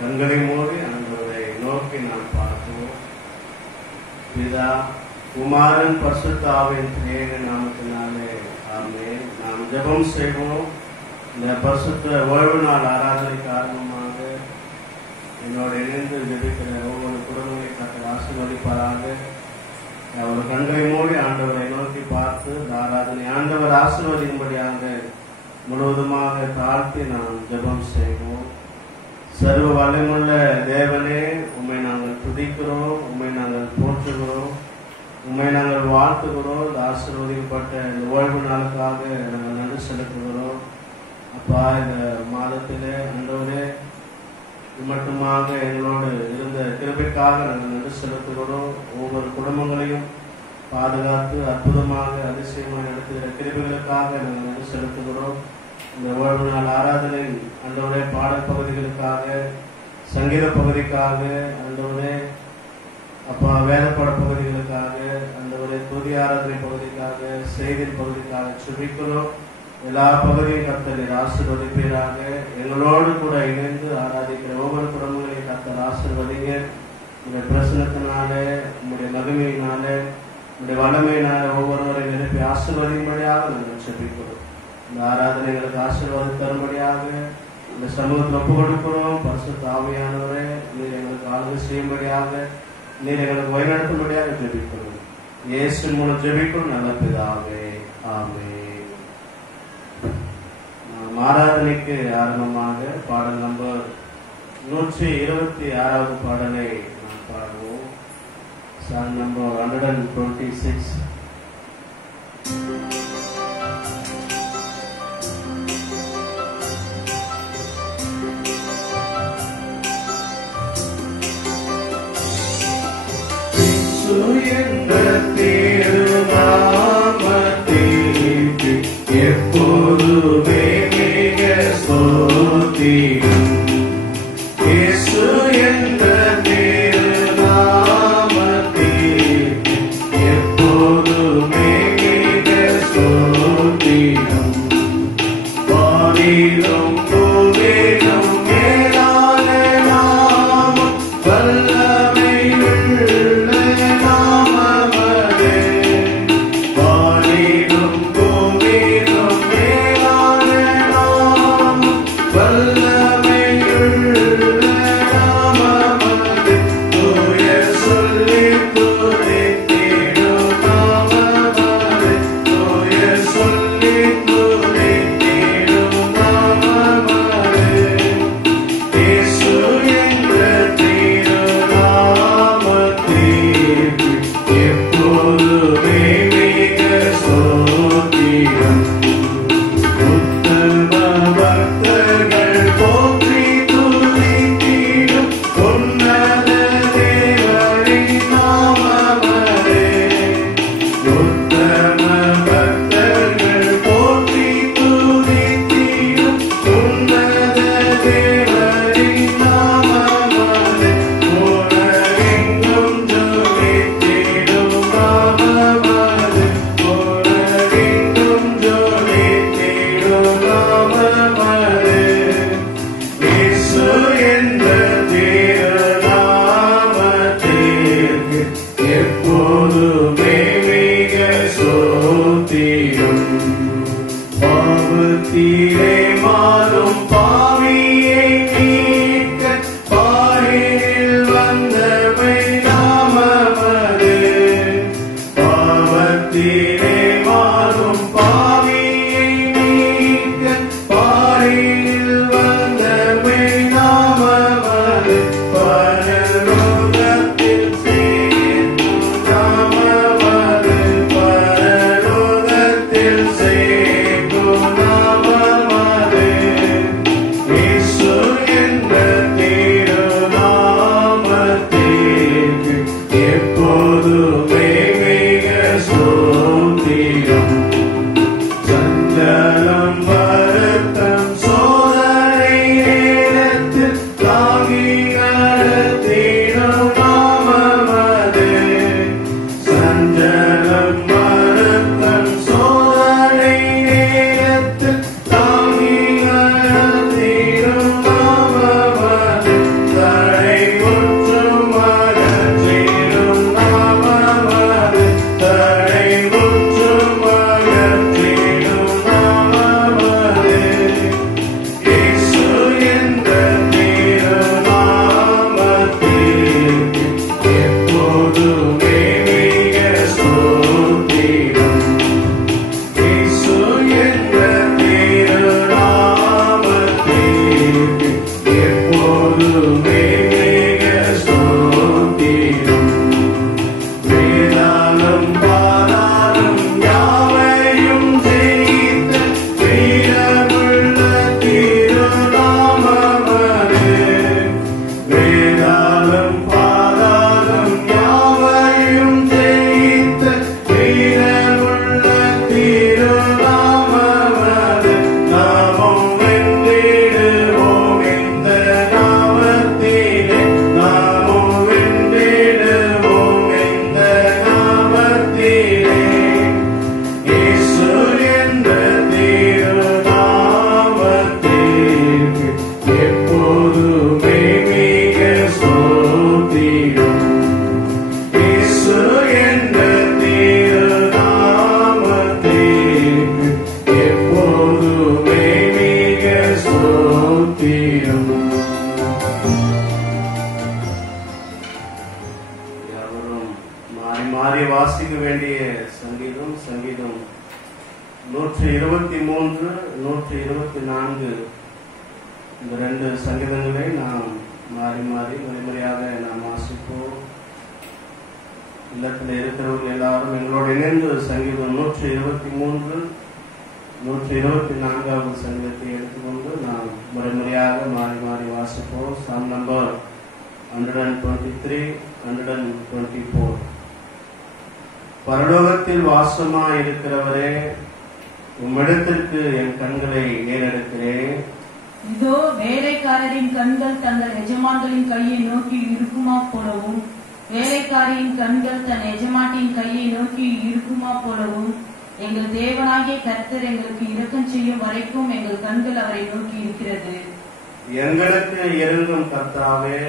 கண்களை மூடி ஆண்டவரை நோக்கி நாம் பார்ப்போம். பிதா, குமாரன், பரிசுத்த ஆவியின் திரியேக நாமத்தினாலே ஆமென். நாம் ஜெபம் செய்வோம். இந்த பரிசுத்த ஓய்வு நாள் ஆராதனை காரணமாக என்னோட இணைந்து ஜெபிக்கிற ஒவ்வொரு குடும்பங்களை கர்த்தர் ஆசீர்வதிப்பாராக. அவர் கண்களை மூடி ஆண்டவரை நோக்கி பார்த்து ஆராதனை ஆண்டவர் ஆசீர்வதிக்கும்படியாக முழுவதுமாக தாழ்த்தி நாம் ஜெபம் செய்வோம். சர்வ வல்லமையுள்ள தேவனே, உம்மை நாங்கள் துதிக்கிறோம், உம்மை நாங்கள் போற்றுகிறோம், உம்மை நாங்கள் வாழ்த்துகிறோம். ஆசீர்வதிக்கப்பட்ட இந்த ஓய்வு நாளுக்காக நாங்கள் நன்றி செலுத்துகிறோம். அப்பா, இந்த மாதத்திலே ஆண்டவரே மட்டுமாக எங்களோடு இருந்த கிருபைக்காக நாங்கள் நன்றி செலுத்துகிறோம். ஒவ்வொரு குடும்பங்களையும் பாதுகாத்து அற்புதமாக அதிசயமாக நடத்துகிற கிருபைகளுக்காக நாங்கள் நன்றி செலுத்துகிறோம். இந்த ஓய்வு நாள் ஆராதனை ஆண்டவரே பாடல் பகுதிகளுக்காக, சங்கீத பகுதிக்காக, ஆண்டவரே அப்பா வேதப்பாட பகுதிகளுக்காக, ஆண்டவரே துதி ஆராதனை பகுதிக்காக, செய்தி பகுதிக்காக சுபிக்கிறோம். எல்லா பகுதியும் கர்த்தர் ஆசீர்வதிப்பீராக. எங்களோடு கூட இணைந்து ஆராதிக்கிற ஒவ்வொரு குடும்பங்களையும் கர்த்தர் ஆசீர்வதிங்க. உங்களுடைய பிரசனத்தினாலே, உங்களுடைய மகிமையினாலே, உங்களுடைய வல்லமையினாலே ஒவ்வொருவரை நிரப்பி ஆசீர்வதிக்கும்படியாக நாங்கள் சுபிக்கிறோம். இந்த ஆராதனைகளுக்கு ஆசீர்வாதம் தரும்படியாக இந்த சமூகத்தில் ஒப்பு கொடுக்கிறோம். பரிசுத்த ஆவியானவரே, நீர் எங்களுக்கு ஆளுகை செய்யும்படியாக, நீர் எங்களுக்கு வழிநடத்தும்படியாக ஜெபிக்கிறோம். இயேசு மூலம் ஜெபிக்கிறோம் நல்ல பிதாவே, ஆமென். ஆராதனைக்கு ஆரம்பமாக பாடல் நம்பர் 126வது பாடலை நாம் பாடுவோம். Song number 126. எப்போதுமே மிக ஸ்தோத்திரம். இயேசு என்ற திருநாமத்திற்கு எப்போதுமே மிக ஸ்தோத்திரம். வானிலும் பூமியிலும் மேலான நாமம், வல்லமை உள்ள நாமமதே. வானிலும் பூமியிலும் மேலான நாமம், வல்லமை உள்ள நாமமதே. தூய சொல்லி துதித்திடும் நாமமதே. தூய சொல்லி துதித்திடும் நாமமதே. இயேசு என்ற திருநாமத்திற்கு எப்போதுமே மிக ஸ்தோத்திரம். உத்தம பக்தர்கள் போற்றி துதித்திடும் உன்னத தேவரின் நாமமதே. உத்தம பக்தர்கள் போற்றி துதித்திடும் உன்னத தேவரின் நாமமதே. உலகெங்கும் ஜொலித்திடும் நாமமதே. உலகெங்கும் ஜொலித்திடும் நாமமதே. இயேசு என்ற திருநாமத்திற்கு எப்போதுமே மிக ஸ்தோத்திரம். பாவத்திலே மாறும் பாவியை மீட்க பாரினில் வந்தமை நாமமதே. பாவத்திலே மாறும் பாவியை மீட்க பாரினில் வந்தமை நாமமதே. பரலோகத்தில் சேர்க்கும் நாமமதே. பரலோகத்தில் சேர்க்கும் நாமமதே. 123, 124 இந்த ரெண்டு சங்கீதங்களை நாம் மாறி மாறி முறைமுறையாக நாம் வாசிப்போம். இல்லத்தில் இருக்கிறவர்கள் எல்லாரும் எங்களோடு இணைந்து சங்கீதம் 123, 124வது சங்கீதத்தை எடுத்துக்கொண்டு நாம் முறைமுறையாக மாறி மாறி வாசிப்போம். சாம் நம்பர் 123, 124. பரலோகத்தில் வாசமாய் இருக்கிறவரே, உம்மிடத்திற்கு என் கண்களை ஏறெடுக்கிறேன். இதோ வேலைக்காரரின் கண்கள் தங்கள் எஜமான்களின் கையை நோக்கி இருக்குமா போலவும், வேலைக்காரியின் கண்கள் தன் எஜமாட்டின் கையை நோக்கி இருக்குமா போலவும், எங்கள் தேவனாகிய கர்த்தர் எங்களுக்கு இரக்கம் செய்யும் வரைக்கும் எங்கள் கண்கள் அவரை நோக்கி இருக்கிறது. எங்களுக்கு இறங்கும் கர்த்தாவே,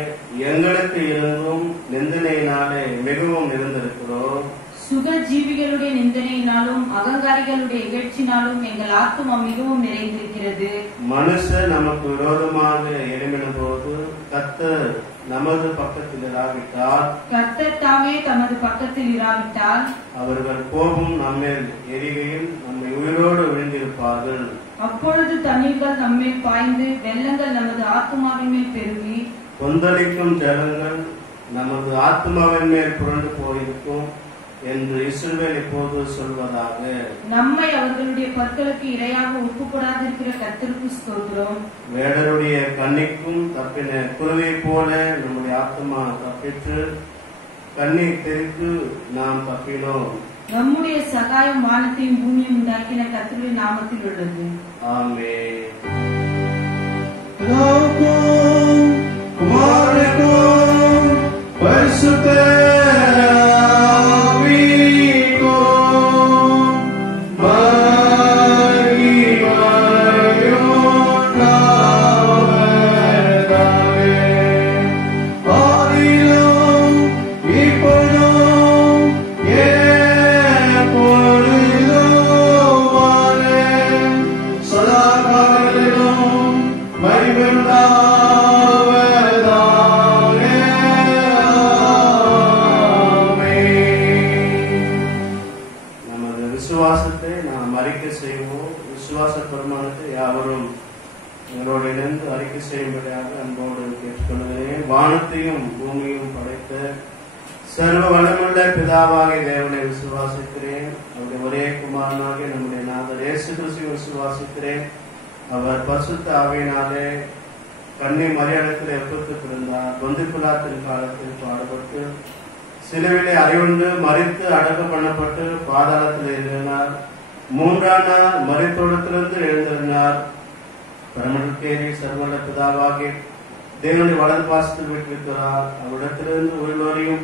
எங்களுக்கு இறங்கும் நிந்தனையினாலே மிகவும் இருந்திருக்கிறோம். சுக ஜீவிகளுடைய நிந்தனையினாலும் அகங்காரிகளுடைய இகழ்ச்சினாலும் எங்கள் ஆத்துமா மிகவும் நிறைந்திருக்கிறது. மனுஷர் நமக்கு விரோதமாக எழும்பின போது கர்த்தர் நமது பக்கத்தில் இராவிட்டால், கர்த்தர் தாமே தமது பக்கத்தில் இராவிட்டால், அவர்கள் கோபம் நம்மேல் எரிகையில் நம்மை உயிரோடு விழுந்திருப்பார்கள். அப்பொழுது தண்ணீர்கள் நம்மேல் பாய்ந்து வெள்ளங்கள் நமது ஆத்துமாவின் மேல் பெருகி, கொந்தளிக்கும் ஜலங்கள் நமது ஆத்மாவின் மேல் புரண்டு போயிருக்கும் என்று இஸ்ரவேல் இப்போது சொல்வதாக. நம்மை அவர்களுடைய பற்களுக்கு இரையாக ஒப்பு போடாதிருக்கிற கர்த்தருக்கு ஸ்தோத்திரம். வேடருடைய கண்ணிக்கும் தப்பின குருவை போல நம்முடைய ஆத்மா தப்பிற்று, கண்ணை தெரித்து நாம் தப்பினோம். நம்முடைய சகாயம் வானத்தையும் பூமியும் உண்டாக்கின கர்த்தருடைய நாமத்தில் உள்ளது. ஆமென். விசுவாசத்தை நாம் அறிக்கை செய்வோம். விசுவாச பிரமாணத்தை யாவரும் எங்களோடு இணைந்து அறிக்கை செய்யும்படியாக அன்போடு கேட்டுக்கொள்கிறேன். வானத்தையும் பூமியும் படைத்த சர்வ வளமுள்ள பிதாவாகிய தேவனை விசுவாசிக்கிறேன். அவருடைய ஒரே குமாரனாகிய நம்முடைய நாதர் இயேசு கிறிஸ்துவை விசுவாசிக்கிறேன். அவர் பரிசுத்த ஆவியினாலே கன்னி மரியாதையில் எப்பத்து பிறந்தார். பொந்து பிலாத்தின் காலத்தில் பாடுபட்டு சிலுவிலே அறையுண்டு மரித்து அடக்கம் பண்ணப்பட்டு பாதாளத்தில் இறங்கினார். 3ஆம் நாள் மரித்தோடத்திலிருந்து எழுந்திருந்தார். பரமண்டலத்தேறி சர்வவல்ல பிதாவாகிய தேவனுடைய வலது பாசத்தில் விட்டிருக்கிறார். அவரிடத்திலிருந்து உள்ளோரையும்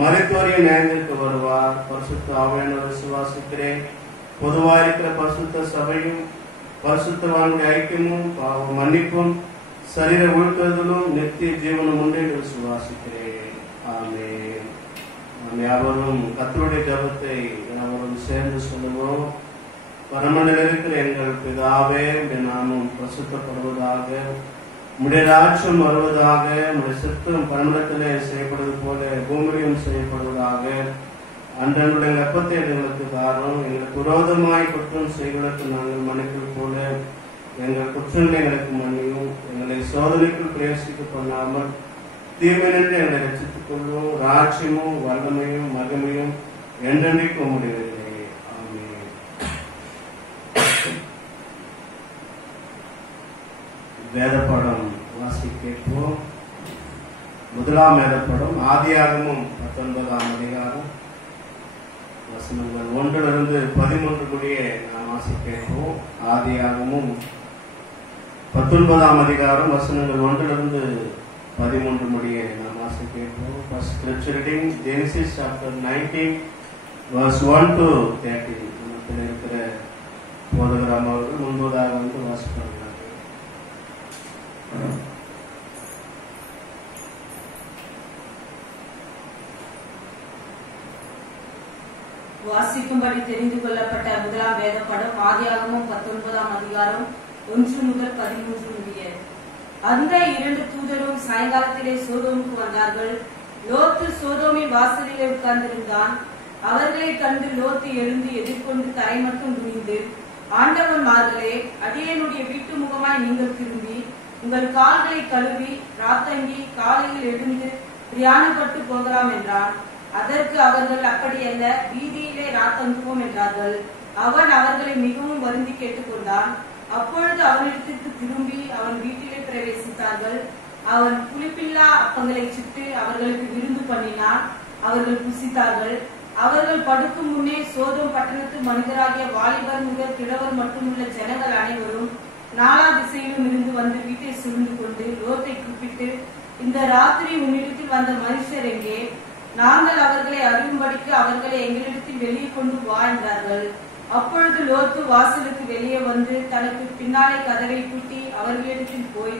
மரித்தோரையும் நியாயத்திற்கு வருவார். பரிசுத்த ஆவியானவரை விசுவாசிக்கிறேன். பொதுவாக இருக்கிற பரிசுத்த சபையும் பரிசுத்தவான்களுடைய ஐக்கியமும் பாவ மன்னிப்பும் சரீர உள்கருதலும் நித்திய ஜீவனும் உண்டு என்று விசுவாசிக்கிறேன். ஆமென். நாம் யாவரும் கர்த்தருடைய ஜெபத்தை யாவரும் சேர்ந்து சொல்லுவோம். பரமண்டலில் இருக்கிற எங்கள் பிதாவே, உம்முடைய நாமம் பரிசுத்தப்படுவதாக, உம்முடைய ராஜ்யம் வருவதாக, உம்முடைய சித்தம் பரமண்டலத்திலே செய்யப்படுவது போல பூமியிலும் செய்யப்படுவதாக. அன்றனுடைய வெப்பத்தை எங்களுக்கு தாரும். எங்களுக்கு விரோதமாய் குற்றம் செய்வதற்கு நாங்கள் மன்னிப்பது போல எங்கள் குற்றங்களை எங்களுக்கு மன்னியும். எங்களை சோதனைக்குள் பிரவேசிக்க பண்ணாமல் தீமையின்றி எங்களை ரட்சித்துக் கொள்வோம். ராஜ்யமும் வல்லமையும் மகிமையும் என்றென்றைக்கும் உம்முடையதே. ஆமென். வேத பாடம் வாசி கேட்போம். முதலாம் வேத பாடம் ஆதியாகமம் 19ஆம் அதிகாரம் வசனங்கள் 1 to 13 முடிய நாம் வாசி கேட்போம். ஆதியாகமம் 19ஆம் அதிகாரம் வசனங்கள் 1 to 13 முடிய நாம் வாசி கேட்போம். First scripture reading Genesis chapter 19 verse 1 to 13. நமக்கு இருக்கிற போதகராம் அவர்கள் முன்பதாக வந்து வாசிப்பார்கள். வாசிக்கும்படி தெரிந்து கொள்ளப்பட்ட முதலாம் வேத படம் ஆதியாகமம் 19ஆம் அதிகாரம் 1 முதல் 13 முடிய. அந்த 2 தூதரும் சாயங்காலத்திலே சோதோமுக்கு வந்தார்கள். லோத்து சோதோமின் வாசலிலே உட்கார்ந்திருந்தான். அவர்களை கண்டு லோத்து எழுந்து எதிர்கொண்டு தரை மட்டும் குனிந்து, ஆண்டவன்மார்களே, அடியேனுடைய வீட்டு முகமாய் நீங்கள் திரும்பி உங்கள் கால்களை கழுவி ராத்தங்கி காலையில் எழுந்து பிரயாணப்பட்டு போகலாம் என்றான். அதற்கு அவர்கள், அப்படியல்ல, வீதியிலே ராத்தங்குவோம் என்றார்கள். அவன் அவர்களை மிகவும் வருந்தி கேட்டுக்கொண்டான். அப்பொழுது அவனிடத்திற்கு திரும்பி அவன் வீட்டிலே பிரவேசித்தார்கள். அவன் புளிப்பில்லா அப்பங்களை சுட்டு அவர்களுக்கு விருந்து பண்ணினான். அவர்கள் புசித்தார்கள். அவர்கள் படுக்கும் முன்னே சோதோம் பட்டணத்து மனிதராகிய வாலிபர் முதல் கிழவர் மட்டுமுள்ள ஜனங்கள் அனைவரும் நாலா திசையிலும் இருந்து வந்து வீட்டை சூழ்ந்து கொண்டு லோத்தை கூப்பிட்டு, இந்த ராத்திரி உன்னிடத்தில் வந்த மனுஷர் எங்கே? நாங்கள் அவர்களை அறியும்படிக்கு அவர்களை எங்களிடத்தில் வெளியே கொண்டு வா என்றார்கள். அப்பொழுது லோத்து வாசலுக்கு வெளியே வந்து தனக்கு பின்னாலே கதவை பூட்டி அவர்களிடத்தில் போய்,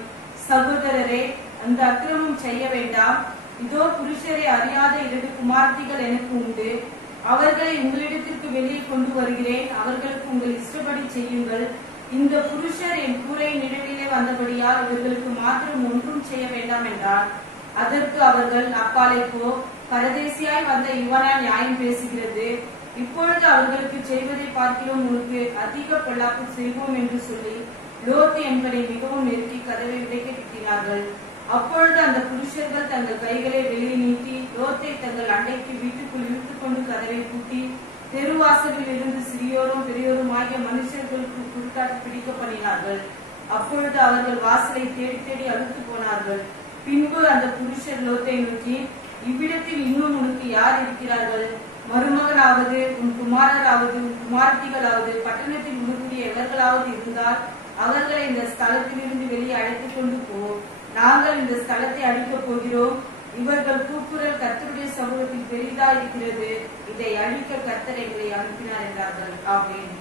சகோதரரே, அந்த அக்கிரமம் செய்ய வேண்டாம். இதோ புருஷரை அறியாத 2 குமார்த்திகள் எனக்கு உண்டு. அவர்களை உங்களிடத்திற்கு வெளியே கொண்டு வருகிறேன். அவர்களுக்கு உங்கள் இஷ்டப்படி செய்யுங்கள். இந்த புருஷர் என் கூரையின் நிழலிலே வந்தபடியால் இவர்களுக்கு மாத்திரம் ஒன்றும் செய்ய வேண்டாம் என்றார். அதற்கு அவர்கள், அப்பாலே போ, பரதேசியாய் வந்த இவனால் நியாயம் பேசுகிறது. இப்பொழுது அவர்களுக்கு செய்வதை பார்க்கிறோம், உனக்கு அதிக பொல்லாப்பு செய்வோம் என்று சொல்லி லோத்து என்பதை மிகவும் நெருக்கி கதவை உடைக்க திட்டினார்கள். அப்பொழுது அந்த புருஷர்கள் தங்கள் கைகளை வெளியே நீட்டி லோத்தை தங்கள் அண்டைக்கு வீட்டுக்குள் இழுத்துக் கொண்டு கதவை பூட்டி தெருவாசலில் இருந்து சிறியோரும் பெரியோருமாகிய மனுஷர்களுக்கு குறுக்காட்டு பிடிக்க பண்ணினார்கள். அப்பொழுது அவர்கள் வாசலை தேடி தேடி அழுத்து போனார்கள். பின்பு அந்த புருஷர் லோத்தை நோக்கி, இவ்விடத்தில் இன்னும் உனக்கு யார் இருக்கிறார்கள்? மருமகனாவது உன் குமாரராவது உன் குமார்த்திகளாவது பட்டணத்தில் உனக்குரிய எவர்களாவது இருந்தால் அவர்களை இந்த ஸ்தலத்திலிருந்து வெளியே அழைத்துக் கொண்டு போ. நாங்கள் இந்த ஸ்தலத்தை அழிக்கப் போகிறோம். இவர்கள் கூக்குரல் கர்த்தருடைய சமூகத்தில் பெரிதா இருக்கிறது. இதை அழிக்க கர்த்தர் எங்களை அனுப்பினார் என்றார்கள். ஆமென்.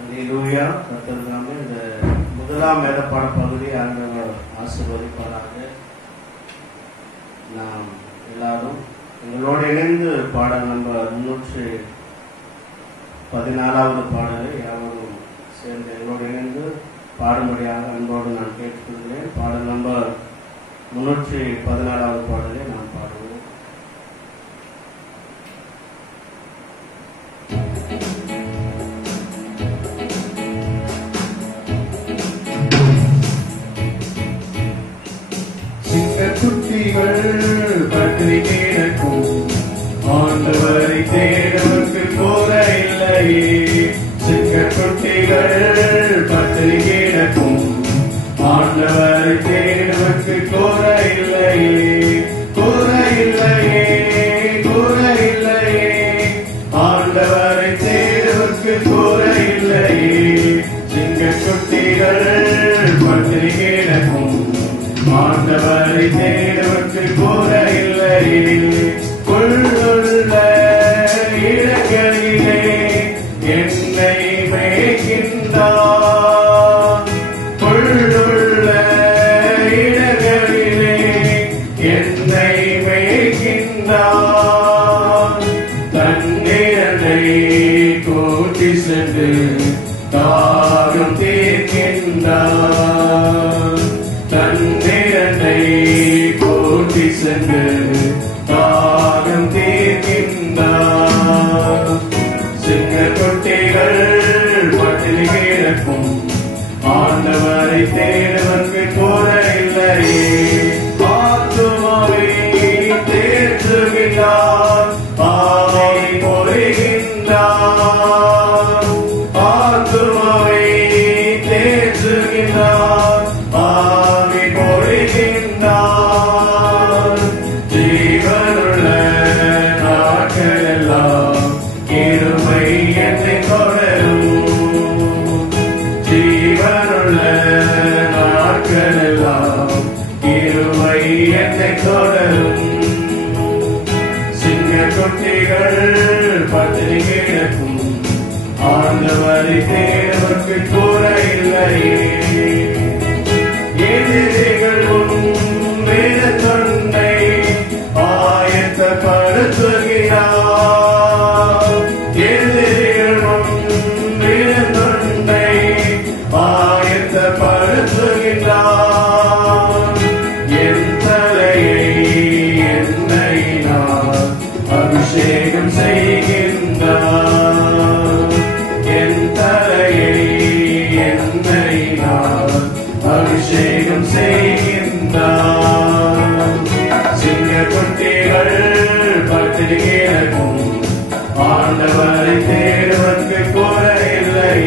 அல்லேலூயா. கர்த்தர் நாமே இந்த முதலாம் வேதப்பாட பகுதியை ஆண்டவர் ஆசீர்வதிப்பாராக. நாம் எல்லாரும் எங்களோடு இணைந்து பாடல் நம்பர் 314வது பாடலை யாவரும் சேர்ந்து எங்களோடு இணைந்து பாடும்படியாக அன்போடு நான் கேட்டுக்கொள்கிறேன். பாடல் நம்பர் 314வது பாடலை நாம் பாடுவோம். சிங்கக்குட்டிகள் பற்றி கிடக்கும், ஆண்டவரை தேடுவதற்கு போற இல்லையே. சிங்கக்குட்டிகள் பற்றி கிடக்கும், ஆண்டவரை தேடுவதற்கு போற இல்லையே. போற இல்லையே, போற இல்லையே, ஆண்டவரை தேடுவதற்கு போற இல்லையே. சிங்கக்குட்டிகள் பற்றி கிடக்கும், ஆண்டவரை தேடுவதற்கு போற இல்லையே. கொள்ளுள்ள இடங்களிலே என்னை மேய்க்கின்றார். கொள்ளுள்ள இடங்களிலே என்னை மேய்க்கின்றார். தண்ணீரை கூட்டி சென்று தாகம் தீர்க்கின்றார். தண்ணீரை கூட்டி சென்று தாகம் தீர்க்கின்றார். சிங்கக்குட்டிகள் பட்டினி கிடக்கும், ஆண்டவரை தேடுவதற்கு போற இல்லையே. ஆத்துமாவை தேற்றுகின்றார், ஆவை பொழிகின்றார். ஆத்துமாவை தேற்றுகின்றார், ஆவி பொழிகின்றார். ஜீவனுள்ள நாட்களெல்லாம் கிருபை என்னை தொடரும். ஜீவனுள்ள நாட்களெல்லாம் கிருபை என்னை தொடரும். சிங்கக்குட்டிகள் பட்டினி கிடக்கும், ஆண்டவரை தேடுவதற்கு போற இல்லையே. எதிரிகள் வேத தொண்டை ஆயத்தப்படுத்துகிறார். எதிரிகள் வேத தொண்டை ஆயத்தப்படுத்துகிறார். என் தலையை அபிஷேகம் செய்கின்றார். என் தலையை எண்ணெயினால் அபிஷேகம் செய்கின்றார். சிங்க குட்டிகள் பட்டினி கிடக்கும் ஆண்டவரை தேடுவதற்கு குறையில்லை.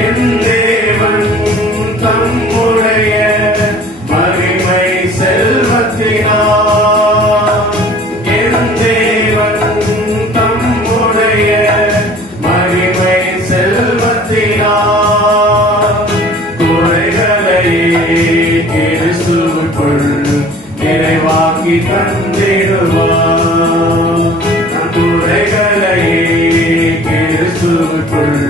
என் தேவன் தம்முடைய மகிமை செல்வத்தினார், என் தேவன் தம்முடைய மகிமை செல்வத்தினார் குறைகளை கிறிஸ்துவுக்குள் நிறைவாக்கி தந்திடுவார். குறைகளை கிறிஸ்துவுக்குள்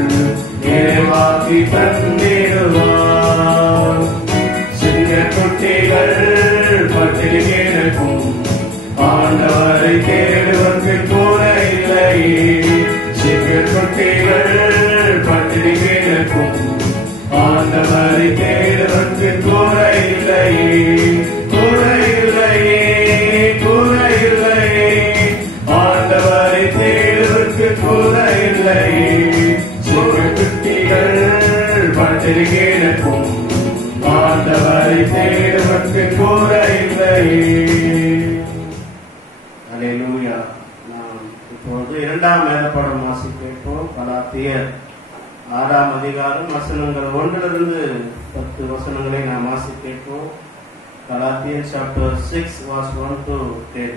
நிறைவாக்கி தந்திடுவார். சிங்க குட்டிகள் பட்டினி கிடக்கும் ஆண்டவரை தேடுவதற்கு குறையில்லை. சிங்க குட்டிகள் பட்டினி கிடக்கும் ஆண்டவரை தேடுவதற்கு குறையில்லை. குறையில்லை, குறையில்லை, ஆண்டவரை தேடுவதற்கு குறையில்லை. சிங்க குட்டிகள் பட்டினி கிடக்கும் ஆண்டவரை தேடுவதற்கு குறையில்லை. அல்லேலூயா. நாம் இப்பொழுது 2ஆம் வேதப்பாடம் வாசிப்போம். கலாத்தியர் 6ஆம் அதிகாரம் வசனங்கள் 1 10 வசனங்களை நாம் வாசிப்போம். கலாத்தியர் சாப்டர் 6 verse 1 to 10.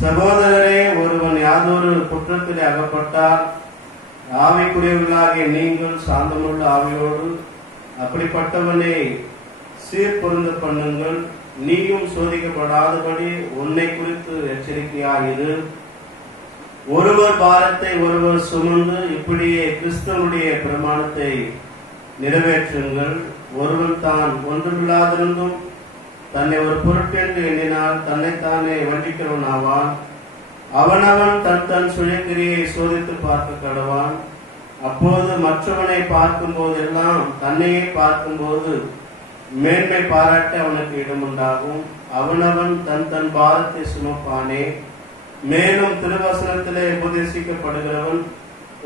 சகோதரரே, ஒருவன் யாதொரு குற்றத்திலே அகப்பட்டால் ஆவிக்குரியவர்களாகிய நீங்கள் சாந்தமுள்ள ஆவியோடு அப்படிப்பட்டவனை சீர்பொருந்த பண்ணுங்கள். நீயும் சோதிக்கப்படாதபடி உன்னை குறித்து எச்சரிக்கையாயிரு. ஒருவர் பாரத்தை ஒருவர் சுமந்து இப்படியே கிறிஸ்துவனுடைய பிரமாணத்தை நிறைவேற்றுங்கள். ஒருவன் தான் ஒன்றுமில்லாதிருந்தும் தன்னை ஒரு பொருட்டென்று எண்ணினால் தன்னைத்தானே வஞ்சிக்கிறவன் ஆவான். அவனவன் தன் தன் சுயக்கிரியை சோதித்து பார்க்க கடவான். அப்போது மற்றவனை பார்க்கும் போதெல்லாம் தன்னையே பார்க்கும்போது மேன்மை பாராட்ட அவனுக்கு இடமுண்டாகும். அவனவன் தன் தன் பாரத்தை சுமப்பானே. மேலும் திருவசனத்திலே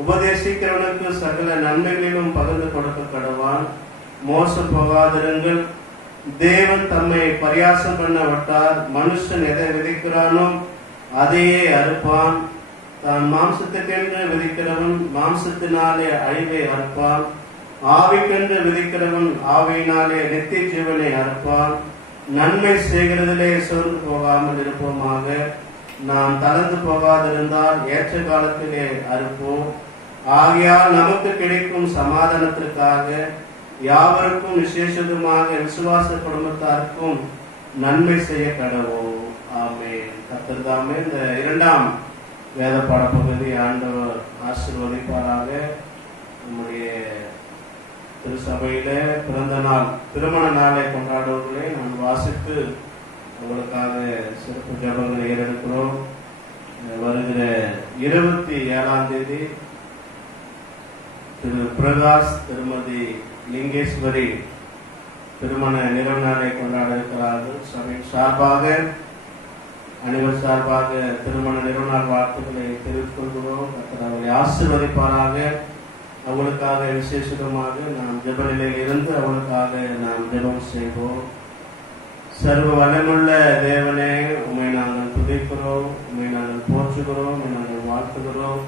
உபதேசிக்கிறவனுக்கு சகல நன்மைகளிலும் பகிர்ந்து கொடுக்க கடவான். மோசம் போகாதிருங்கள். தேவன் தம்மை பரியாசம் பண்ண விட்டார். மனுஷன் எதை விதைக்கிறானோ அதையே அறுப்பான். தான் மாம்சத்துக்கென்று விதைக்கிறவன் மாம்சத்தினாலே அழிவை அறுப்பான். ஆவிக்கென்று விதைக்கிறவன் ஆவியினாலே நித்திய ஜீவனை அறுப்பான். நன்மை செய்கிறதிலே சோர்ந்து போகாமல் இருப்போமாக. நாம் தளர்ந்து போகாதிருந்தால் ஏற்ற காலத்திலே அறுப்போம். ஆகையால் நமக்கு கிடைக்கும் சமாதானத்திற்காக யாவருக்கும் விசேஷமாக விசுவாச குடும்பத்தாருக்கும் நன்மை செய்ய கடவோம். ஆமென். கர்த்தர் தாமே இந்த 2ஆம் வேத பாடப்பகுதி ஆண்டவர் ஆசீர்வதிப்பாராக. நம்முடைய திருச்சபையில பிறந்த நாள் திருமண நாளை கொண்டாடுவர்களை நான் வாசித்து உங்களுக்காக சிறப்பு ஜபங்களை ஏறெடுக்கிறோம். வருகிற 27ஆம் தேதி திரு பிரகாஷ் திருமதி லிங்கேஸ்வரி திருமண நிறைவு நாளை கொண்டாட இருக்கிறார்கள். சபையின் சார்பாக அனைவர் சார்பாக திருமண நிறைவு நாள் வாழ்த்துக்களை தெரிவித்துக் கொள்கிறோம். அவர்களை ஆசீர்வதிப்பாராக. அவளுக்காக விசேஷமாக நாம் ஜெப நிலையில் இருந்து அவளுக்காக நாம் ஜெபம் செய்வோம். சர்வ வல்லமுள்ள தேவனே, உம்மை நாங்கள் துதிக்கிறோம், உம்மை நாங்கள் போற்றுகிறோம், உம்மை நாங்கள் வாழ்த்துகிறோம்.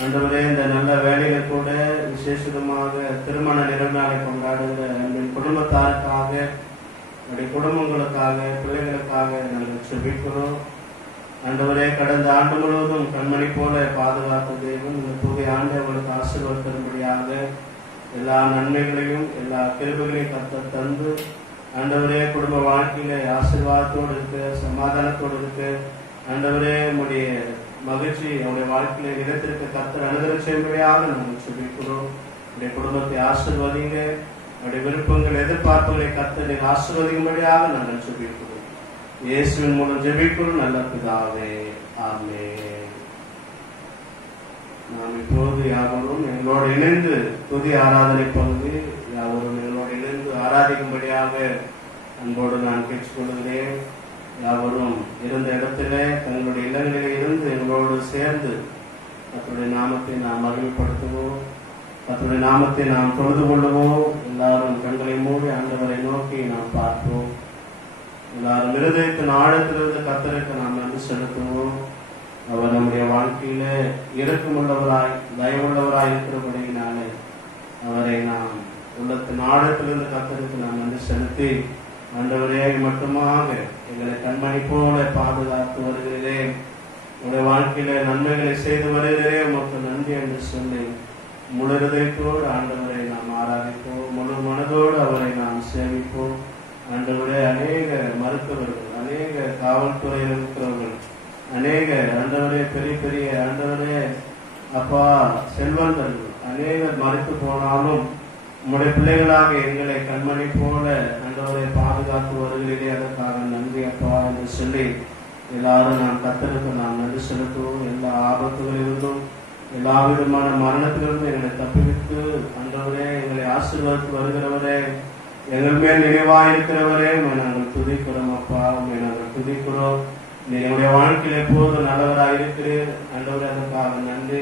ஆண்டவரே, இந்த நல்ல வேலையில கூட விசேஷமாக திருமண நிறைவு நாளை கொண்டாடுகிற என் குடும்பத்தாருக்காக, என்னுடைய குடும்பங்களுக்காக, பிள்ளைகளுக்காக நாங்கள் செபிக்கிறோம். ஆண்டவரே, கடந்த ஆண்டு முழுவதும் கண்மணி போல பாதுகாத்த தேவன் இந்த புதிய ஆண்டு அவர்களுக்கு ஆசீர்வதிக்கும்படியாக எல்லா நன்மைகளையும் எல்லா கிருபைகளையும் கர்த்தர் தந்து ஆண்டவரே குடும்ப வாழ்க்கையில ஆசீர்வாதத்தோடு இருக்கு, சமாதானத்தோடு இருக்கு. ஆண்டவரே, உங்களுடைய மகிழ்ச்சி அவருடைய வாழ்க்கையில நிலைத்திருக்க கர்த்தர் அனுகிரகம் செய்யும்படியாக நாங்கள் செபிக்கிறோம். உடைய குடும்பத்தை ஆசீர்வதிங்க. அவருடைய விருப்பங்கள் எதிர்பார்ப்புகளை கர்த்தர் நீங்க ஆசீர்வதிக்கும்படியாக நாங்கள் செபிக்கிறோம். இயேசுவின் மூலம் ஜெபிக்கிறோம் நல்ல பிதாவே. ஆமென். நாம் இப்போது யாவரும் எங்களோடு இணைந்து துதி ஆராதனை பகுதி யாவரும் எங்களோடு இணைந்து ஆராதிக்கும்படியாக அன்போடு நான் கேட்டுக்கொள்கிறேன். யாவரும் இருந்த இடத்திலே தங்களுடைய இல்லங்களிலே இருந்து எங்களோடு சேர்ந்து கர்த்தருடைய நாமத்தை நாம் மகிமைப்படுத்துவோம், கர்த்தருடைய நாமத்தை நாம் தொழுது கொள்ளுவோம். எல்லாரும் கண்களை மூடி ஆண்டவரை நோக்கி நாம் பார்ப்போம். எல்லாரும் இருதயத்தின் ஆழத்திலிருந்து கர்த்தருக்கு நாம் நன்றி செலுத்துவோம். அவர் நம்முடைய வாழ்க்கையில இரக்கமுள்ளவராய் தயவுள்ளவராய் இருக்கிறபடியினாலே அவரை நாம் உள்ளத்தின் ஆழத்திலிருந்து கர்த்தருக்கு நாம் நன்றி செலுத்தி, ஆண்டவரே மட்டுமாக எங்களை கண்மணி போல பாதுகாத்து வருகிறேன், உங்களுடைய வாழ்க்கையில நன்மைகளை செய்து வருகிறேன், உமக்கு நன்றி என்று சொல்லி முழு இதயத்தோடு ஆண்டவரை நாம் ஆராதிப்போம், முழு மனதோடு அவரை நாம் சேவிப்போம். ஆண்டவரே, அநேக மருத்துவர்கள், அநேக காவல்துறையில் இருக்கிறவர்கள், அநேக ஆண்டவரே பெரிய பெரிய ஆண்டவரே அப்பா செல்வந்தர்கள் அநேகர் மறைத்து போனாலும் உங்களுடைய பிள்ளைகளாக எங்களை கண்மணி போல ஆண்டவரை பாதுகாத்து வருகிறீரே, அதற்காக நன்றி அப்பா என்று சொல்லி எல்லாரும் நாம் கர்த்தருக்கு நாம் நன்றி செலுத்துவோம். எல்லா ஆபத்துகளிலிருந்தும் எல்லா விதமான மரணத்திலிருந்தும் எங்களை தப்பிவித்து ஆண்டவரே எங்களை ஆசீர்வதித்து வருகிறவரே, எங்கள் மேல் நினைவாயிருக்கிறவரே நாங்கள் துதிக்கிறோம் அப்பா, நாங்கள் துதிக்கிறோம். என்னுடைய வாழ்க்கையில் எப்போதும் நல்லவராக இருக்கிறீர் ஆண்டவரே, அதற்காக நன்றி.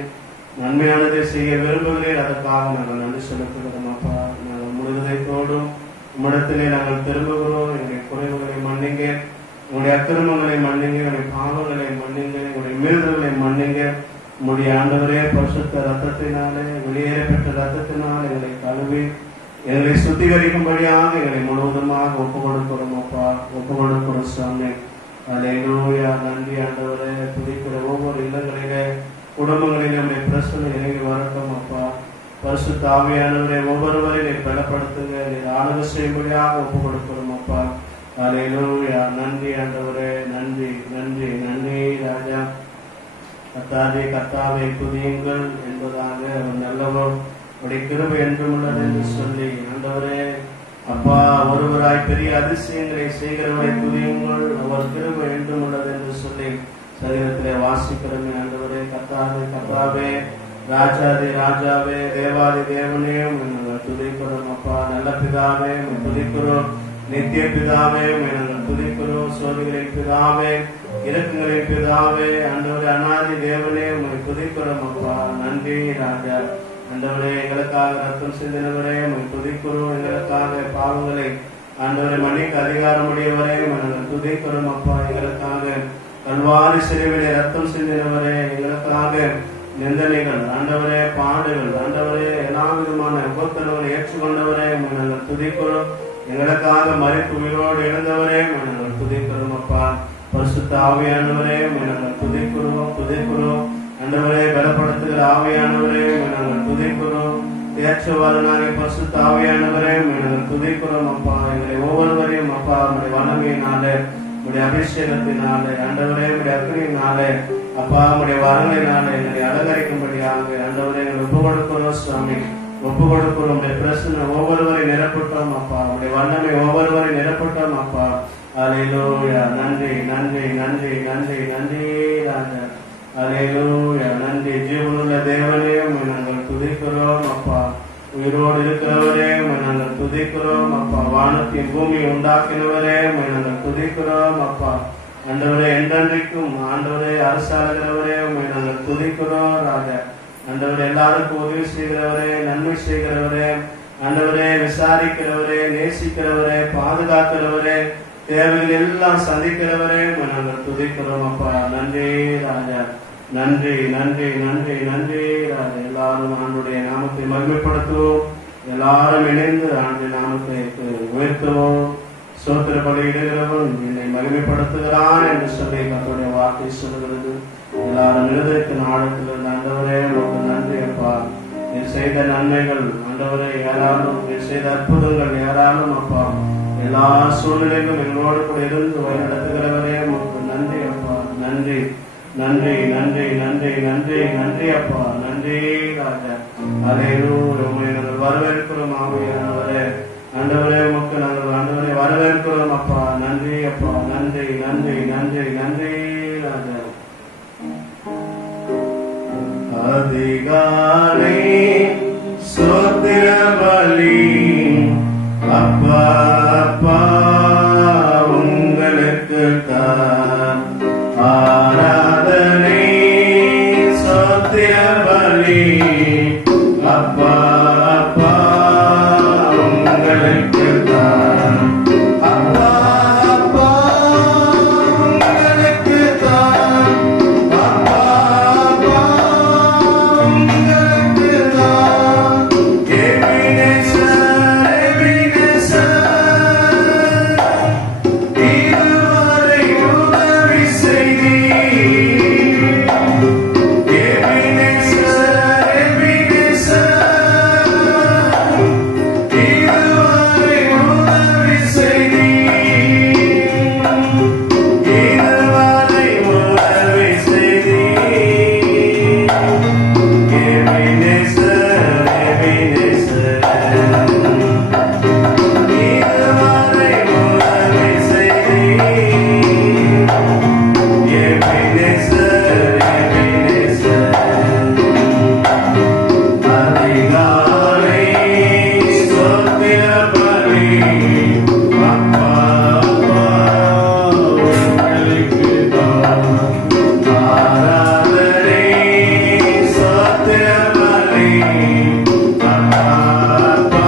நன்மையானதை செய்ய விரும்புகிறேன், அதற்காக நாங்கள் நன்றி செலுத்துகிறோம் அப்பா. நாங்கள் முழுவதைத்தோடும் உம்மிடத்திலே நாங்கள் திரும்புகிறோம். எங்களுடைய குறைவுகளை மன்னிங்க, உங்களுடைய அக்கிரமங்களை மன்னிங்க, உங்களுடைய பாவங்களை மன்னிங்க, உங்களுடைய மீறுதல்களை மன்னிங்க. உங்களுடைய ஆண்டவரே பரிசுத்த ரத்தத்தினாலே வெளியேறப்பட்ட ரத்தத்தினால் எங்களை கழுவி எங்களை சுத்திகரிக்கும்படியாக எங்களை முழுவதுமாக ஒப்பு கொடுக்கிறோம் அப்பா, ஒப்பு கொடுக்கிறோம் சாமி. அல்லேலூயா. நன்றி ஆண்டவரே. துதிக்கிற ஒவ்வொரு இல்லங்களிலே குடும்பங்களில் நம்முடைய பிரச்சனை இறங்கி வரட்டும் அப்பா. பரிசுத்த ஆவியானவரை ஒவ்வொருவரை பலப்படுத்துங்க, ஆளுகை செய்யும்படியாக ஒப்பு கொடுக்கிறோம் அப்பா. அல்லேலூயா. நன்றி ஆண்டவரே. நன்றி நன்றி நன்றி ராஜா. கர்த்தாவே கர்த்தாவை துதியுங்கள் என்பதாக அவர் நல்லவர், உடைய கிருபை என்றும் உள்ளது என்று சொல்லி ஆண்டவரே அப்பா ஒருவராய் பெரிய அதிசயங்களை செய்கிறவரை துதியுங்கள், அவர் கிருபை என்றும் உள்ளது என்று சொல்லி சரீரத்திலே வாசிக்கிறோமே ஆண்டவரே. கர்த்தாவே கர்த்தாவே ராஜாதி ராஜாவே தேவாதி தேவனே நாங்கள் துதிக்கிறோம் அப்பா. நல்ல பிதாவே துதிக்கிறோம், நித்திய பிதாவே நாங்கள் துதிக்கிறோம், சோதிகளின் பிதாவே இரக்கங்களின் பிதாவே ஆண்டவரே அநாதி தேவனே உங்களை துதிக்கிறோம் அப்பா. நன்றி ராஜா. ஆண்டவரே எங்களுக்காக ரத்தம் சிந்தினவரே உங்களை துதிக்கிறோம், எங்களுக்காக பாவங்களை ஆண்டவரை மன்னிக்க அதிகாரம் உடையவரே நாங்கள் துதிக்கிறோம் அப்பா. எங்களுக்காக கல்வாரி சிலுவையிலே ரத்தம் சிந்தினவரே, எங்களுக்காக நிந்தனைகள் ஆண்டவரே பாடுகள் ஆண்டவரே எல்லா விதமான உபத்திரங்களை ஏற்றுக்கொண்டவரே நாங்கள் துதிக்கிறோம், எங்களுக்காக மரித்து உயிரோடு எழுந்தவரே நாங்கள் துதிக்கிறோம் அப்பா. பரிசுத்த ஆவியானவரே நாங்கள் துதிக்கிறோம் துதிக்கிறோம் ஆண்டவரே. பலப்படுத்துகிற ஆவியானவரே நாங்கள் துதிக்கிறோம், தேற்றவாளனாகிய பரிசுத்த ஆவியானவரே நாங்கள் துதிக்கிறோம் அப்பா. எங்களை ஒவ்வொருவரையும் அப்பா உடைய வல்லமையினாலே உடைய அபிஷேகத்தினாலே ஆண்டவரே உடைய அக்னியினாலே அப்பா உடைய வரங்களினாலே எங்களை அலங்கரிக்கும்படியாக ஆண்டவரே எங்களை ஒப்பு கொடுக்கிறோம் சுவாமி, ஒப்பு கொடுக்கிறோம். உடைய பிரச்சனை ஒவ்வொருவரை நிரப்பட்டோம் அப்பா, உடைய வல்லமை ஒவ்வொருவரை நிரப்பட்டோம் அப்பா. அல்லேலூயா. நன்றி நன்றி நன்றி நன்றி நன்றி ராஜா. அல்லேலூயா. நன்றி. ஜீவனுள்ள தேவனே நாங்கள் துதிக்கிறோம் அப்பா. உயிரோடு இருக்கிறவரே நாங்கள் துதிக்கிறோம் அப்பா. வானத்தின் பூமி உண்டாக்கினவரே நாங்கள் துதிக்கிறோம் அப்பா. ஆண்டவரே என்றென்றைக்கும் ஆண்டவரே அரசாளுகிறவரே நாங்கள் துதிக்கிறோம் ராஜா. ஆண்டவரே எல்லாருக்கும் உதவி செய்கிறவரே, நன்மை செய்கிறவரே ஆண்டவரே, விசாரிக்கிறவரே, நேசிக்கிறவரே, பாதுகாக்கிறவரே, தேவைகள் எல்லாம் சந்திக்கிறவரே நாங்கள் துதிக்கிறோம் அப்பா. நன்றி ராஜா. நன்றி நன்றி நன்றி நன்றி ராஜா. எல்லாரும் ஆண்டுடைய நாமத்தை மகிமைப்படுத்துவோம், எல்லாரும் இணைந்து ஆண்டு நாமத்தை உயர்த்துவோம். சோத்திர பலியிடுகிறவன் என்னை மகிமைப்படுத்துகிறான் என்று சொல்லி கர்த்தருடைய வார்த்தை சொல்லுகிறது. எல்லாரும் இருதயத்தின் ஆழத்தில் ஆண்டவரே உங்களுக்கு நன்றி அப்பா. நீர் செய்த நன்மைகள் ஆண்டவரே யாராலும், நீர் செய்த அற்புதங்கள் யாராலும் அப்பா, எல்லா சூழ்நிலைகளும் எங்களோடு கூட இருந்து வழி நடத்துகிறவரே உங்களுக்கு நன்றி அப்பா. நன்றி நன்றி நன்றி நன்றி நன்றி நன்றி அப்பா. நன்றி ராஜா. அல்லேலூயா. உம்மை நாங்கள் வரவேற்கிறோம் ஆவியானவரே. ஆண்டவரே உமக்கு நாங்கள் ஆண்டவரே வரவேற்கிறோம் அப்பா. நன்றி அப்பா. நன்றி நன்றி நன்றி நன்றி ராஜா. அதிகாலை சோத்திர பலி அப்பா அப்பா உங்களுக்கு ஆராதனை சோத்திர பலி அப்பா அப்பா உங்களுக்கு தான் அப்பா அப்பா உங்களுக்கு தான் அப்பா அப்பா உங்களுக்கு தான் எபினேசர் எபினேசர் இதுவரை உதவி செய்தீர் எபினேசர் எபினேசர் இதுவரை உதவி செய்தீர் இதுவரை உதவி செய்தீர் எபினேசர் எபினேசர் இதுவரை உதவி செய்தீர் எபினேசர் எபினேசர் அதிகாலை ஸ்தோத்திர பலி அப்பா அப்பா உங்களுக்கு தான் ஆராதனை ஸ்தோத்திர பலி அப்பா அப்பா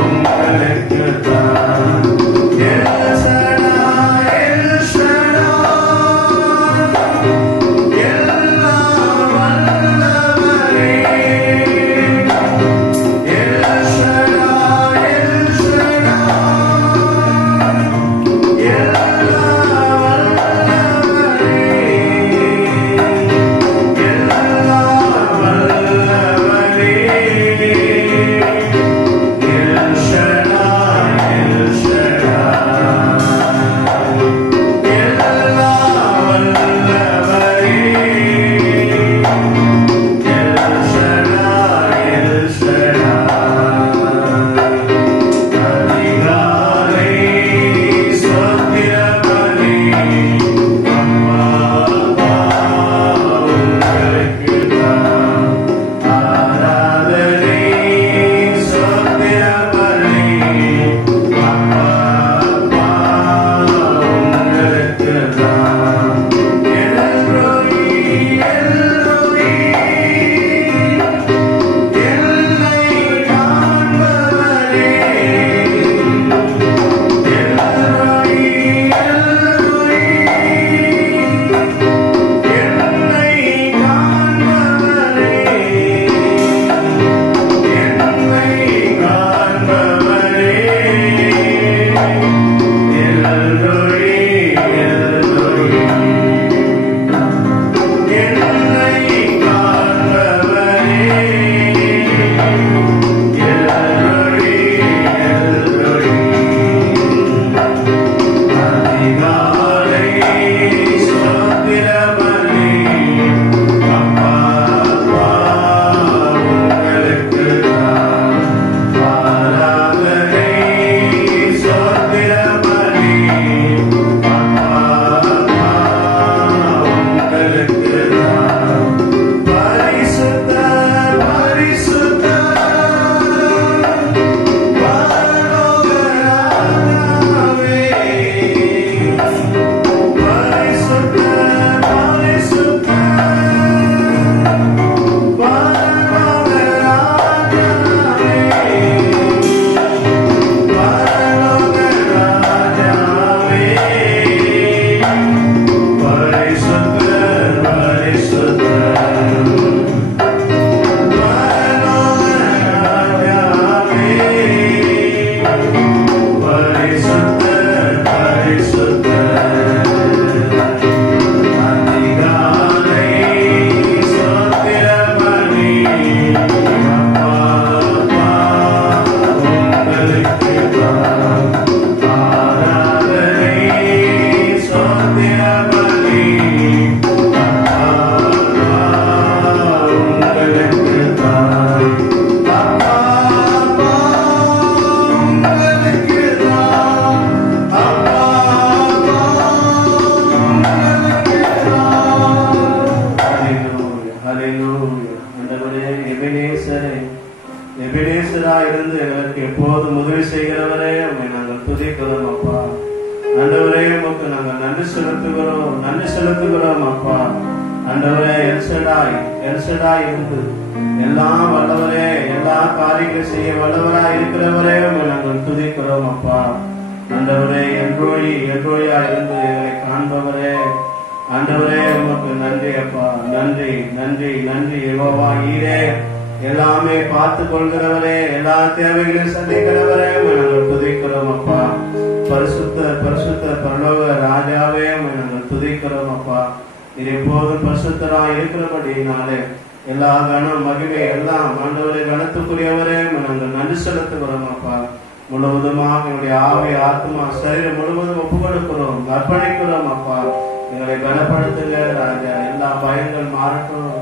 உங்களுக்கு தான் எல் ஷடாய் எல் ஷடாய் எல்லாம் வல்லவரே எல் ஷடாய் எல் ஷடாய் எல்லாம் வல்லவரே எல்லாம் வல்லவரே எல் ஷடாய் எல் ஷடாய் எல்லாம் வல்லவரே எல் ஷடாய் எல் ஷடாய் அதிகாலை ஸ்தோத்திர பலி அப்பா அப்பா உங்களுக்கு தான் ஆராதனை ஸ்தோத்திர பலி அப்பா அப்பா உங்களுக்கு தான் எல்லோரி எல்லோரி என்னை காண்பவரே எல்லோரி எல்லோரி என்னை காண்பவரே என்னை காண்பவரே எல்லோரி எல்லோரி என்னை காண்பவரே எல்லோரி எல்லோரி அதிகாலை ஸ்தோத்திர பலி அப்பா அப்பா உங்களுக்கு தான் ஆராதனை ஸ்தோத்திர பலி அப்பா அப்பா உங்களுக்கு தான் பரிசுத்த பரிசுத்த பரலோகராஜாவே பரிசுத்த பரிசுத்த பரலோகராஜாவே பரலோகராஜாவே பரிசுத்த பரிசுத்த இருந்து எங்களுக்கு எப்போதும் உதவி செய்கிறவரே உம்மை நாங்கள் துதிக்கிறோம் அப்பா. ஆண்டவரே உமக்கு நாங்கள் நன்றி நன்றி செலுத்துகிறோம் அப்பா. ஆண்டவரே, எல்சடாய் இருந்து எல்லாம் வல்லவரே, எல்லா காரியங்களும் செய்ய வல்லவராய் இருக்கிறவரே நாங்கள் துதிக்கிறோம் அப்பா. ஆண்டவரே, எங்கோழியா இருந்து எங்களை காண்பவரே, ஆண்டவரே உமக்கு நன்றி அப்பா. நன்றி நன்றி நன்றி. யெகோவா ஈரே, எல்லாமே பார்த்து கொள்கிறவரே, எல்லா தேவைகளையும் சந்திக்கிறவரே நாங்கள் துதிக்கிறோம் அப்பா. பரிசுத்த பரலோக ராஜாவே நாங்கள் துதிக்கிறோம் அப்பா. இது எப்போதும் பரிசுத்தராய் இருக்கிறபடினாலே எல்லா கனம் மகிமை எல்லாம் ஆண்டவரை கனத்துக்குரியவரே நாங்கள் நன்றி செலுத்துகிறோம் அப்பா. முழுவதுமாக என்னுடைய ஆவி, ஆத்மா, சரீரம் முழுவதும் ஒப்பு கொடுக்கிறோம், அர்ப்பணிக்கிறோம் அப்பா. எங்களை கனப்படுத்துங்க ராஜா. எல்லா பயங்கள் மாறட்டும்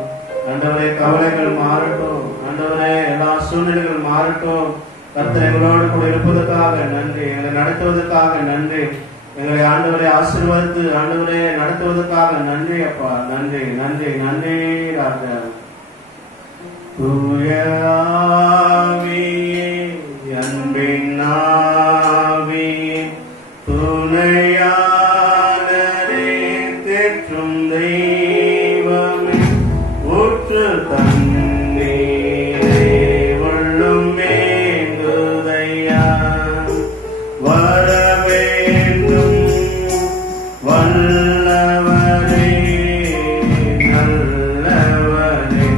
ஆண்டவரே, கவலைகள் மாறட்டும் ஆண்டவரே, எல்லா சூழ்நிலைகள் மாறட்டும். கர்த்தர் எங்களோடு கூட இருப்பதற்காக நன்றி, எங்களை நடத்துவதற்காக நன்றி, எங்களை ஆண்டவரை ஆசீர்வதித்து ஆண்டவரே நடத்துவதற்காக நன்றி அப்பா. நன்றி நன்றி நன்றி ராஜா. தூய ஆவியே, அன்பின் ஆவியே, துணையாளரே, தேற்றும் தெய்வமே, ஊற்று தண்ணீரே, உள்ளும் மேங்குதையா, வர வேண்டும் வல்லவரே, நல்லவரே,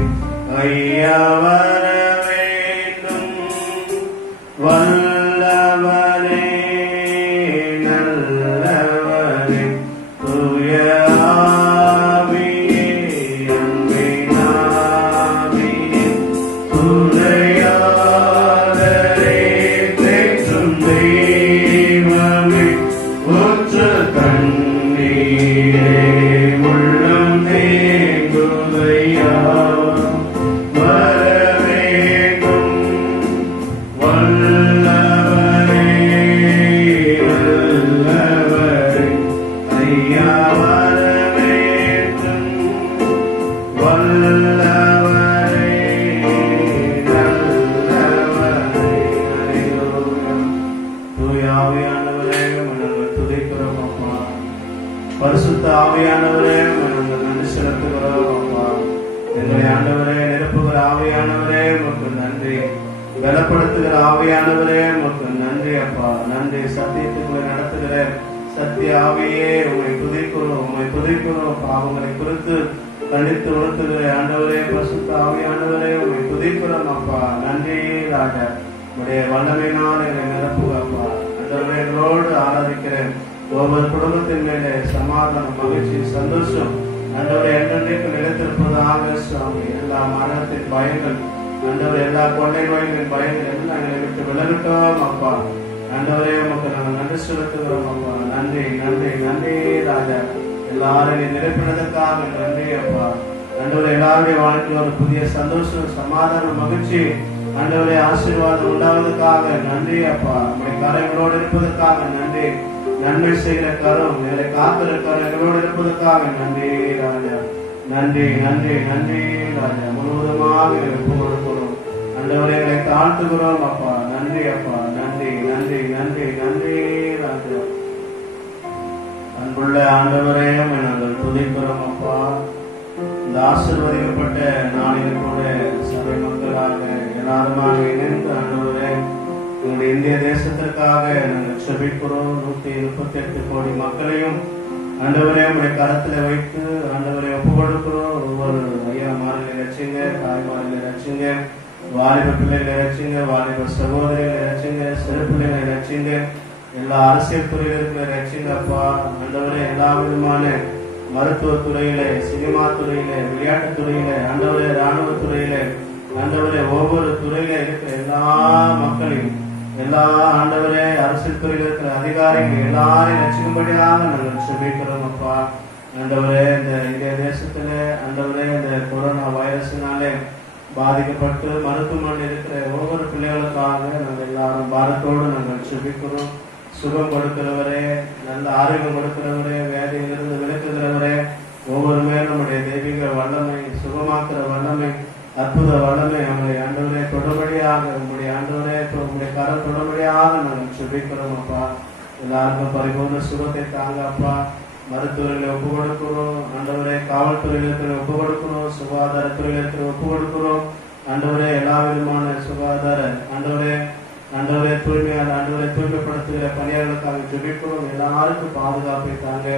ஐயா வர வேண்டும் வல்லவரே, நல்லவரே, தூய ஆவியே, அன்பின் ஆவியே, துணையாளரே, தேற்றும் தெய்வமே, ஊற்று தண்ணீரே, உள்ளம் தேங்குதையா, வர வேண்டும் வல்லவரே, நல்லவரே, ஐயா வர வேண்டும் வல்லவரே, நல்லவரே. அல்லேலூயா. தூய ஆவியானவரே நாங்கள் துதிக்கிறோம் அப்பா. பரிசுத்த ஆவியானவரே நாங்கள் நன்றி செலுத்துகிறோம் அப்பா. எங்களை ஆண்டவரே நிரப்புகிற ஆவியானவரே உமக்கு நன்றி. பலப்படுத்துகிற ஆவியானவரே உமக்கு நன்றி அப்பா. நன்றி. சத்தியத்துக்குள்ளே நடத்துகிற சத்திய ஆவியே உம்மை துதிக்கிறோம். பாவங்களை குறித்து கண்டித்து உணர்த்துகிற ஆண்டவரே பரிசுத்த ஆவியானவரே உம்மை துதிக்கிறோம் அப்பா. நன்றி ராஜா. உடைய வல்லமையினால் எங்களை நிரப்புக அப்பா. ஆண்டவரே, எங்களோடு ஆராதிக்கிறேன் ஒவ்வொரு குடும்பத்தின் மேலே சமாதானம், மகிழ்ச்சி, சந்தோஷம் ஆண்டவரை என்றென்றைக்கு நிலைத்திருப்பதாக சுவாமி. எல்லா மரணத்தின் பயங்கள் ஆண்டவரை, எல்லா கொள்ளை நோய்களின் பயங்கள் எல்லாம் எங்களை விட்டு விலகட்டும் அப்பா. ஆண்டவரே, உமக்கு நாங்கள் நன்றி செலுத்துகிறோம் அப்பா. நன்றி நன்றி நன்றி ராஜா. எல்லாரையும் நிரப்பினதற்காக நன்றி அப்பா. ஆண்டவரை, எல்லாருடைய வாழ்க்கையில் ஒரு புதிய சந்தோஷம், சமாதானம், மகிழ்ச்சி ஆண்டவரை ஆசீர்வாதம் உண்டாவதற்காக நன்றி அப்பா. நம்முடைய கரங்களோடு இருப்பதற்காக நன்றி. நன்மை செய்கிற கரம், எங்களை காக்கிற கரங்களோடு இருப்பதற்காக நன்றி ராஜா. நன்றி நன்றி நன்றி ராஜா. முழுவதுமாக ஒப்பு கொடுக்கிறோம் ஆண்டவரை, எங்களை தாழ்த்துகிறோம் அப்பா. நன்றி அப்பா. நன்றி நன்றி நன்றி நன்றி ராஜா. அன்புள்ள ஆண்டவரே நாங்கள் துதிக்கிறோம் அப்பா. இந்த ஆசீர்வதிக்கப்பட்ட நாளில் கூட சபை மக்களாக எல்லாருமாக இணைந்து ஆண்டவரே, எங்களுடைய இந்திய தேசத்திற்காக நாங்கள் செபிக்கிறோம். 138 கோடி மக்களையும் ஆண்டவரே உடைய கரத்துல வைத்து ஆண்டவரை ஒப்பு கொடுக்கிறோம். ஒவ்வொரு ஐயா மாரில ரட்சிங்க, தாய்மாரில ரட்சிங்க, வாலிப பிள்ளைகளை ரட்சிங்க, வாலிப சகோதரிகளை ரட்சிங்க, சிறு பிள்ளைகளை ரட்சிங்க, எல்லா அரசியல் துறையில ரட்சிங்க அப்பா. ஆண்டவரே, எல்லா விதமான மருத்துவ துறையில, சினிமா துறையில, விளையாட்டு துறையில, ஆண்டவரே ராணுவ துறையில, ஆண்டவரே ஒவ்வொரு துறையில இருக்கிற எல்லா மக்களையும், எல்லா ஆண்டவரே அரசியல் துறையில் இருக்கிற அதிகாரிகள் எல்லாரையும் ரட்சிக்கும்படியாக நாங்கள் செபிக்கிறோம் அப்பா. ஆண்டவரே, இந்த இந்திய தேசத்துல ஆண்டவரே இந்த கொரோனா வைரஸினாலே பாதிக்கப்பட்டு மருத்துவமனையில் இருக்கிற ஒவ்வொரு பிள்ளைகளுக்காக நாங்கள் எல்லாரும் பாரத்தோடு நாங்கள் செபிக்கிறோம். சுகம் கொடுக்கிறவரே, நல்ல ஆரோக்கியம் கொடுக்கிறவரே, வேதையிலிருந்து விலக்குகிறவரே, ஒவ்வொரு மேலும் நம்முடைய தெய்வீக வல்லமை, சுகமாக்குற வல்லமை, அற்புத வல்லமை அவங்களை ஆண்டவரே தொடர்படியாக உங்களுடைய ஆண்டவரே உங்களுடைய கரம் தொடர்படியாக நாங்கள் செபிக்கிறோம் அப்பா. எல்லாருக்கும் பரிபூர்ண சுகத்தை தாங்க அப்பா. மருத்துவர்களை ஒப்பு கொடுக்கிறோம் ஆண்டவரே, காவல்துறையில் இருக்கிற ஒப்பு கொடுக்கிறோம், சுகாதாரத்துறையில் இருக்கிற ஒப்பு கொடுக்கிறோம் ஆண்டவரே, எல்லா விதமான சுகாதார ஆண்டவரே தூய்மையான தூய்மைப்படுத்துகிற பணியாளர்களுக்காக ஜெபிக்கிறோம். எல்லாருக்கும் பாதுகாப்பை தாங்க,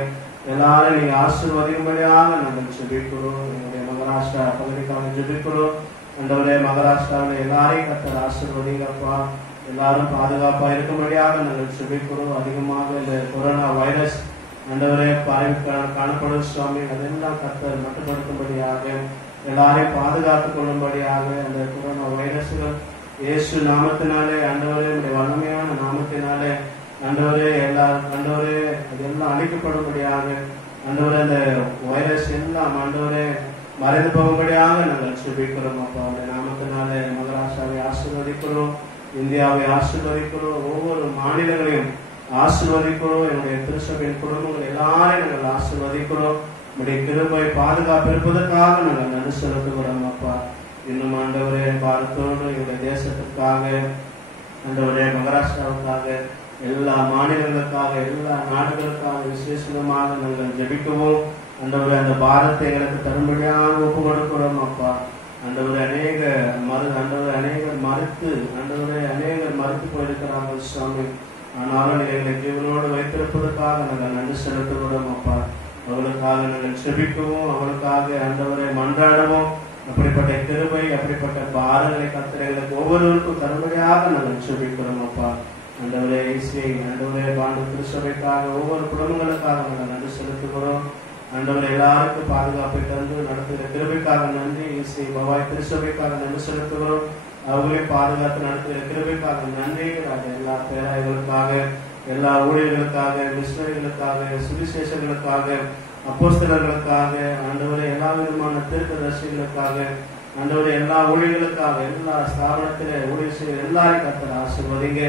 எல்லாரும் நீங்க ஆசீர்வதிக்கும்படியாக நாங்கள் ஜெபிக்கிறோம். எங்களுடைய மகாராஷ்டிரா பகுதிக்காக ஜெபிக்கிறோம் ஆண்டவரே, மகாராஷ்டிராவில் எல்லாரையும் கர்த்தர் ஆசீர்வதிங்கப்பா, எல்லாரும் பாதுகாப்பா இருக்கும்படியாக நாங்கள் ஜெபிக்கிறோம். அதிகமாக இந்த கொரோனா வைரஸ் ஆண்டவரே காணப்படும் சுவாமி, அதெல்லாம் கர்த்தர் மட்டுப்படுத்தும்படியாக, எல்லாரையும் பாதுகாத்துக் கொள்ளும்படியாக அந்த கொரோனா வைரஸ்கள் இயேசு நாமத்தினாலே ஆண்டவரே, வல்லமையான நாமத்தினாலே ஆண்டவரே அதெல்லாம் அழிக்கப்படும்படியாக ஆண்டவரே, அந்த வைரஸ் எல்லாம் ஆண்டவரே மறைந்து போகும்படியாக நாங்கள் ஜெபிக்கிறோம் அப்பா. அந்த நாமத்தினாலே மகாராஷ்டிராவை ஆசீர்வதிக்கிறோம், இந்தியாவை ஆசீர்வதிக்கிறோம், ஒவ்வொரு மாநிலங்களையும் ஆசீர்வதிக்கிறோம். என்னுடைய திருச்சபையின் குடும்பங்கள் எல்லாரையும் நாங்கள் ஆசீர்வதிக்கிறோம். நம்முடைய கிருபை பாதுகாப்பு இருப்பதற்காக நாங்கள் நன்றி செலுத்துகிறோம் அப்பா. இன்னும் ஆண்டவரே, பாரத்தோடு எங்களுடைய தேசத்திற்காக ஆண்டவரே, மகாராஷ்டிராவுக்காக, எல்லா மாநிலங்களுக்காக, எல்லா நாடுகளுக்காக விசேஷமாக நாங்கள் ஜெபிக்கவும் ஆண்டவரே, அந்த பாரத்தை எங்களுக்கு தரும்படியாக ஒப்பு கொடுக்கிறோம் அப்பா. ஆண்டவரே, அநேகர் மறுத்து போயிருக்கிறார்கள் சுவாமி, ஆனாலும் எங்களை ஜீவனோடு வைத்திருப்பதற்காக நாங்கள் நன்றி செலுத்துகிறோம் அப்பா. அவர்களுக்காக நாங்கள் ஜெபிக்கவும், அவர்களுக்காக ஆண்டவரை மன்றாடவும், அப்படிப்பட்ட கிருபை அப்படிப்பட்ட பாரங்களை கர்த்தர் எங்களுக்கு ஒவ்வொருவருக்கும் தரும்படியாக நாங்கள் ஜெபிக்கிறோம் அப்பா. ஆண்டவரே, ஆண்டவரே பாண்டு திருச்சபைக்காக, ஒவ்வொரு குடும்பங்களுக்காக நாங்கள் நன்றி செலுத்துகிறோம். ஆண்டவரை எல்லாருக்கும் பாதுகாப்பை தந்து நடத்துகிற கிருபைக்காக நன்றி. பவாய் திருச்சபைக்காக நன்றி செலுத்துகிறோம். அவர்களே பாதுகாத்து நடத்துகிற கிருபைக்காக நன்றி. எல்லா பேராயர்களுக்காக, எல்லா ஊழியர்களுக்காக, மிஷனரிகளுக்காக, சுவிசேஷங்களுக்காக, அப்போஸ்தலர்களுக்காக, ஆண்டவரே எல்லா விதமான தீர்க்கதரிசிகளுக்காக, ஆண்டவரே எல்லா ஊழியர்களுக்காக, எல்லா ஸ்தாபனத்திலே ஊழியர் செய்கிற எல்லாரையும் கர்த்தர் ஆசீர்வதிங்க.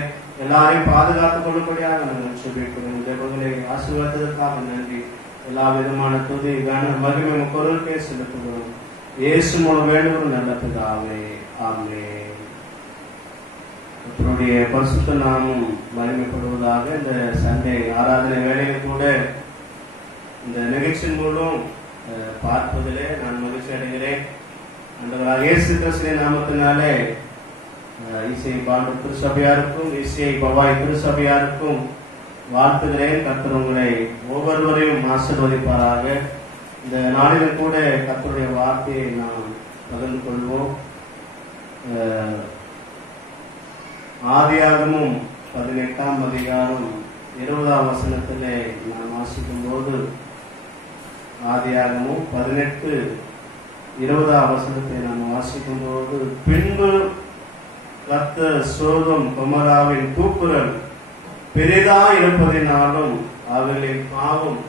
எல்லாரையும் பாதுகாத்துக் கொள்ளும்படியாக நாங்கள் ஜெபிக்கிறோம். தேவர்களை ஆசீர்வதித்ததற்காக நன்றி. எல்லா விதமான துதி கன மகிமை பொருளுக்கே செலுத்துகிறோம். இயேசு மூலம் வேண்டும் நல்ல பிதாவே, ஆமென். அவருடைய பரிசுத்த நாமம் மகிமைப்படுவதாக. இந்த சண்டே ஆராதனை வேளையில் கூட இந்த நிகழ்ச்சியின் மூலம் பார்ப்பதிலே நான் மகிழ்ச்சி அடைகிறேன். அந்த இயேசு கிறிஸ்துவின் நாமத்தினாலே இசை பாண்டு திருசபையாருக்கும், இசை பவாய் திருசபையாருக்கும் வாழ்த்துகிறேன். கர்த்தர் உங்களை ஒவ்வொருவரையும் ஆசீர்வதிப்பாராக. இந்த நாளிலும் கூட கர்த்தருடைய வார்த்தையை நாம் பகிர்ந்து கொள்வோம். ஆதியாகமும் 18ஆம் அதிகாரம் 20ஆம் வசனத்திலே நாம் வாசிக்கும் போது, ஆதியாகமும் 18:20ஆம் வசனத்தை நாம் வாசிக்கும் போது, பின்பு கர்த்தர் சோதோம் கொமோராவின் கூக்குரல் பெரிதா இருப்பதினாலும் அவர்களின் பாவம்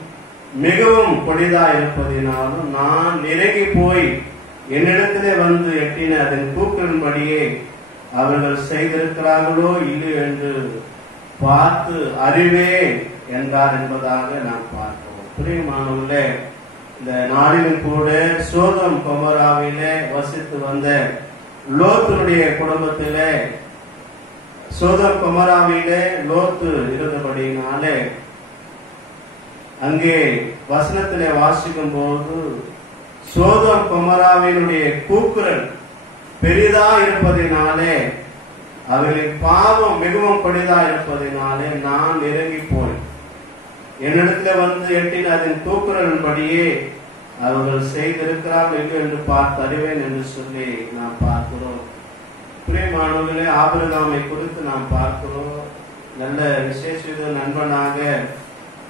மிகவும் கொடிதா இருப்பதினாலும் நான் நெருங்கி போய் என்னிடத்திலே வந்து எட்டின அதன் கூக்குரலின்படியே அவர்கள் செய்திருக்கிறார்களோ இல்லை என்று பார்த்து அறிவேன் என்றார் என்பதாக நாம் பார்க்கிறோம். பிரியமானவர்களே, இந்த நாளிலும் கூட சோதோம் கொமோராவிலே வசித்து வந்த லோத்துடைய குடும்பத்திலே, சோதோம் கொமோராவிலே லோத்து இருந்தபடியினாலே அங்கே வசனத்திலே வாசிக்கும் போது சோதோம் கொமோராவினுடைய கூக்குரல் பெரிதா இருப்பதினாலே அவர்களின் பாவம் மிகவும் கொடிதா இருப்பதினாலே நான் நெருங்கி போய் என்னிடத்துல வந்து எட்டின அதன் கூக்குரலின்படியே அவர்கள் செய்திருக்கிறார்கள் என்று பார்த்து அறிவேன் என்று சொல்லி நாம் பார்க்கிறோம். பிரியமானவர்களே, ஆபிரகாமை குறித்து நாம் பார்க்கிறோம். நல்ல விசேஷ நண்பனாக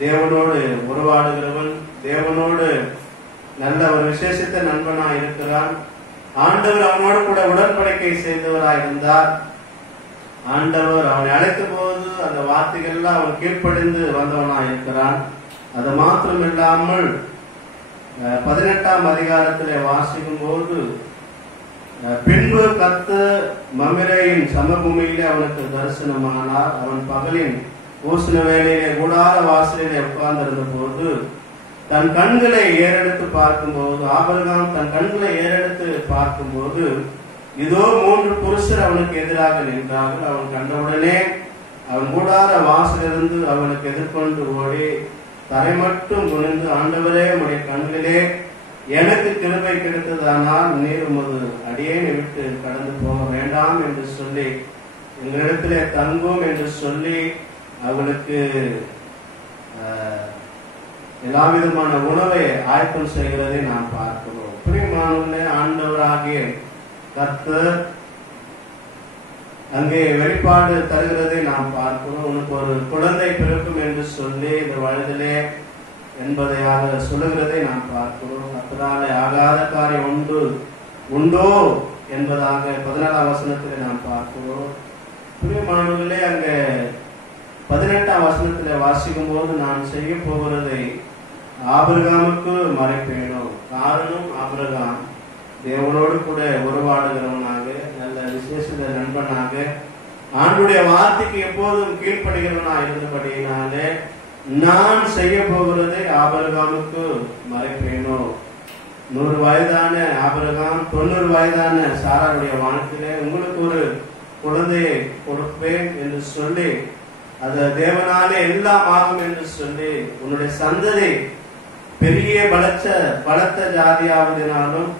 தேவனோடு உறவாடுகிறவன், தேவனோடு நல்ல ஒரு விசேஷத்த நண்பனாக இருக்கிறான். ஆண்டவர் அவனோடு கூட உடன்படிக்கை செய்தவராக இருந்தார். ஆண்டவர் அவனை அழைத்த போது அந்த வார்த்தைகள்லாம் அவன் கீழ்ப்படிந்து வந்தவனாக இருக்கிறான். அது மாத்திரம் இல்லாமல் 18ஆம் அதிகாரத்திலே வாசிக்கும் போது, பின்பு கர்த்தர் மம்ரேயின் சமபூமியிலே அவனுக்கு தரிசனமானார். அவன் பகலின் பூசண வேளையிலே கூடார வாசலிலே உட்கார்ந்திருந்த போது தன் கண்களை ஏறெடுத்து பார்க்கும்போது, ஆபிரகாம் தன் கண்களை ஏறெடுத்து பார்க்கும்போது இதோ 3 புருஷர் அவனுக்கு எதிராக நின்றார்கள். அவன் கண்டவுடனே அவன் கூடார வாசலிருந்து அவனுக்கு எதிர்கொண்டு ஓடி தரை மட்டும் குனிந்து, ஆண்டவரே உம்முடைய கண்களிலே எனக்கு கிருபை கிடைத்ததானால் நீர் உமது அடியேனை விட்டு கடந்து போக வேண்டாம் என்று சொல்லி, எங்களிடத்திலே தங்கும் என்று சொல்லி அவளுக்கு எல்லா விதமான உணவை ஆயத்தம் செய்கிறதை நாம் பார்க்கிறோம். பிரியமானவர்களே, ஆண்டவராகிய கர்த்தர் அங்கே வெளிப்பாடு தருகிறதை நாம் பார்க்கிறோம். உனக்கு ஒரு குழந்தை பிறக்கும் என்று சொல்லி இந்த வயதிலே என்பதையாக சொல்லுகிறதை நாம் பார்க்கிறோம். கர்த்தராலே ஆகாத காரியம் உண்டோ என்பதாக 14ஆம் வசனத்திலே நாம் பார்க்கிறோம். பிரியமானவர்களே, அங்கே 18ஆம் வசனத்திலே வாசிக்கும் போது, நான் செய்ய போகிறதை ஆபிரகாமுக்கு மறைப்பேனோ. காரணம், ஆபிரகாம் தேவனோடு கூட உறவாடுகிறவனாக, நல்ல விசேஷ நண்பனாக, ஆண்டுடைய வார்த்தைக்கு எப்போதும் கீழ்ப்படுகிறவனாக இருந்தபடியினாலே நான் செய்ய போகிறதை ஆபிரகாமுக்கு மறைப்பேனோ. 100 வயதான ஆபிரகாம் 90 வயதான சாராருடைய வாழ்க்கையிலே உங்களுக்கு ஒரு குழந்தையை கொடுப்பேன் என்று சொல்லி, அது தேவனாலே எல்லாம் ஆகும் என்று சொல்லி, உன்னுடைய சந்ததி பெரிய பலத்த ஜாதியாவதினாலும்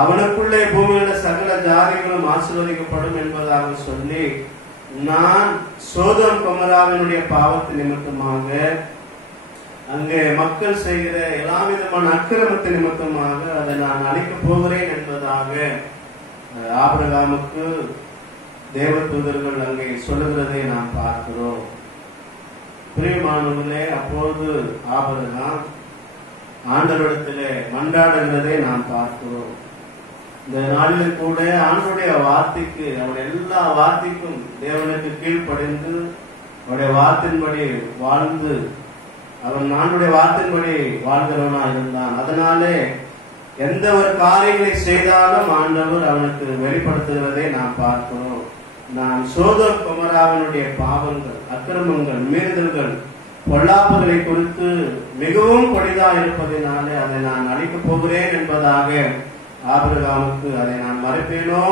அவனுக்குள்ளே பூமியில சகல ஜாதிகளும் ஆசீர்வதிக்கப்படும் என்பதாக சொல்லி, நான் சோதோம் கொமோராவினுடைய பாவத்து நிமித்தமாக, அங்கே மக்கள் செய்கிற எல்லா விதமான அக்கிரமத்து நிமித்தமாக அதை நான் அழிக்கப் போகிறேன் என்பதாக ஆபிரகாமுக்கு தேவதூதர்கள் அங்கே சொல்லுகிறதை நாம் பார்க்கிறோம். பிரியமானவர்களே, அப்போது ஆபிரகாம் ஆண்டவரிடத்திலே மன்றாடுகிறதை நாம் பார்க்கிறோம். இந்த நாளில் கூட ஆண்டவருடைய வார்த்தைக்கு, அவருடைய எல்லா வார்த்தைக்கும் தேவனுக்கு கீழ்ப்படிந்து அவருடைய வார்த்தையின்படி வாழ்ந்து, அவன் ஆண்டவருடைய வார்த்தையின்படி வாழ்கிறவனா இருந்தான். அதனாலே எந்த ஒரு காரியங்களை செய்தாலும் ஆண்டவர் அவனுக்கு வெளிப்படுத்துகிறதை நாம் பார்க்கிறோம். நான் சோதோம் கொமோராவினுடைய பாவங்கள், அக்கிரமங்கள், மீறுதல்கள், பொல்லாப்புகளை குறித்து மிகவும் கொடிதா இருப்பதினாலே அதை நான் அழிக்கப் போகிறேன் என்பதாக ஆபிரகாமுக்கு அதை நான் மறைப்பேனோ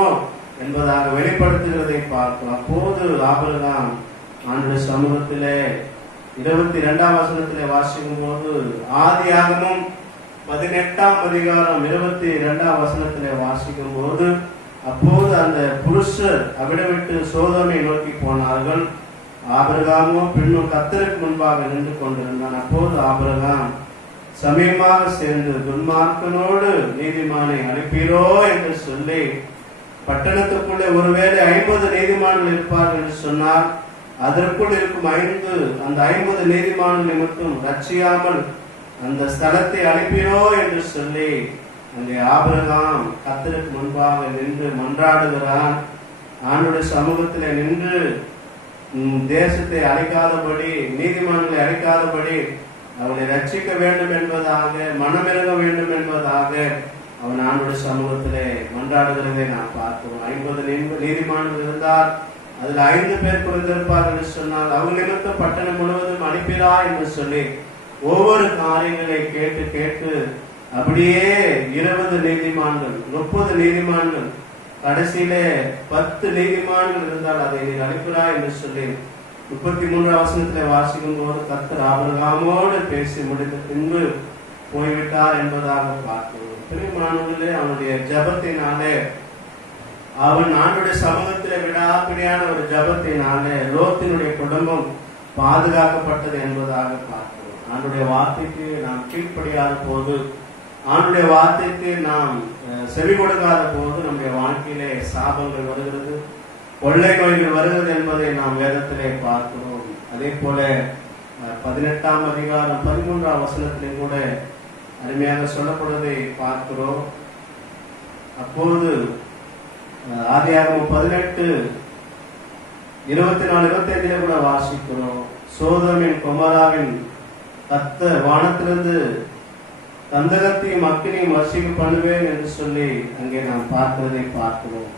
என்பதாக வெளிப்படுத்துகிறதை பார்க்கிறோம். அப்போது ஆபிரகாம் ஆண்டவருடைய சமூகத்திலே 22ஆம் வசனத்திலே வாசிக்கும் போது, ஆதியாகமம் 18ஆம் அதிகாரம் 22ஆம் வசனத்திலே வாசிக்கும் போது, அப்போது அந்த புருஷர் அவிடம் விட்டு சோதோமை நோக்கி போனார்கள். ஆபிரகாமோ பின்னும் கர்த்தருக்கு முன்பாக நின்று கொண்டிருந்தான். அப்போது ஆபிரகாம் சமயமாக சேர்ந்து, துன்மார்க்கனோடு நீதிமானை அனுப்பீரோ என்று சொல்லி, பட்டணத்துக்குள்ளே ஒருவேளை 50 நீதிமான்கள் இருப்பார்கள் என்று சொன்னார். அதற்குள் இருக்கும் அந்த 50 நீதிமான்கள் நிமித்தம் ரட்சியாமல் அந்த ஸ்தலத்தை அனுப்பீரோ என்று சொல்லி, அங்கே ஆபிரகாம் கர்த்தருக்கு முன்பாக நின்று மன்றாடுகிறான். ஆண்டவருடைய சமூகத்திலே நின்று தேசத்தை அழிக்காதபடி, நீதிமான்களை அழிக்காதபடி அவனை ரட்சிக்க வேண்டும் என்பதாக, மனமிறங்க வேண்டும் என்பதாக அவன் ஆண்டவருடைய சமூகத்திலே மன்றாடுகிறதை நாம் பார்க்கிறோம். 50 நீதிமான்கள் இருந்தார், அதில் 5 பேர் குறைந்திருப்பார்கள் என்று சொன்னால், அவங்க நிமித்தம் பட்டணம் முழுவதும் அனுப்பிறா என்று சொல்லி ஒவ்வொரு காரியங்களை கேட்டு கேட்டு அப்படியே 20 நீதிமான்கள், 30 நீதிமான்கள், கடைசியிலே 10 நீதிமான்கள் இருந்தால் அதை நீ அனுப்பிறா என்று சொல்லி 33ஆம் வசனத்திலே வாசிக்கும் போது, கர்த்தர் ஆபிரகாமோடு பேசி முடிந்த பின்பு போய்விட்டார் என்பதாக பார்க்கிறோம். பிரியமானவர்களே, அவனுடைய ஜபத்தினாலே, அவன் ஆண்டவருடைய சமூகத்திலே விடாப்பிடியான ஒரு ஜபத்தினாலே லோத்தினுடைய குடும்பம் பாதுகாக்கப்பட்டது என்பதாக பார்க்கிறோம். ஆண்டவருடைய வார்த்தைக்கு நாம் கீழ்ப்படியாத போது, ஆண்டவருடைய வார்த்தைக்கு நாம் செவி கொடுக்காத போது நம்முடைய வாழ்க்கையிலே சாபங்கள் வருகிறது, கொள்ளை நோய்கள் வருகிறது என்பதை நாம் வேதத்திலே பார்க்கிறோம். அதே போல 18ஆம் அதிகாரம் 13ஆம் வசனத்திலே கூட அருமையாக சொல்லப்படுவதை பார்க்கிறோம். அப்போது ஆதியாகமம் 18:24-25 கூட வாசிக்கிறோம். சோதோமின் கொமோராவின் கர்த்தர் வானத்திலிருந்து கந்தகத்தையும் அக்கினியும் வர்ஷிக்க பண்ணுவேன் என்று சொல்லி அங்கே நாம் பார்க்கிறதை பார்க்கிறோம்.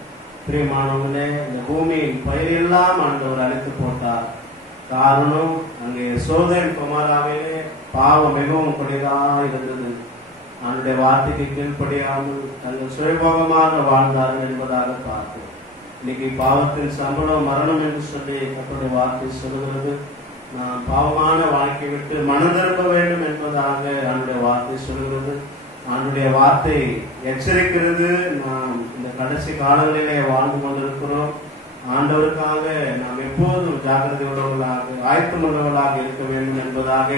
பிரியமானவர்களே, இந்த பூமியின் பயிரெல்லாம் ஆண்டவர் அழித்து போட்டார். காரணம், அங்கே சோதோம் கொமோராவிலே பாவம் மிகவும் கொடிதாக இருந்தது. அவனுடைய வார்த்தைக்கு கீழ்ப்படியாமல் தங்கள் சுயபோகமாக வாழ்ந்தார்கள் என்பதாக பார்க்கிறோம். இன்னைக்கு பாவத்தின் சம்பளம் மரணம் என்று சொல்லி அவருடைய வார்த்தை சொல்கிறது. நாம் பாவமான வாழ்க்கை விட்டு மனம் திரும்ப வேண்டும் என்பதாக ஆண்டுடைய வார்த்தை சொல்கிறது. ஆண்டுடைய வார்த்தை எச்சரிக்கிறது. நாம் இந்த கடைசி காலங்களிலே வாழ்ந்து கொண்டிருக்கிறோம். ஆண்டவருக்காக நாம் எப்போதும் ஜாக்கிரதை உள்ளவர்களாக ஆயத்தம் உள்ளவர்களாக இருக்க வேண்டும் என்பதாக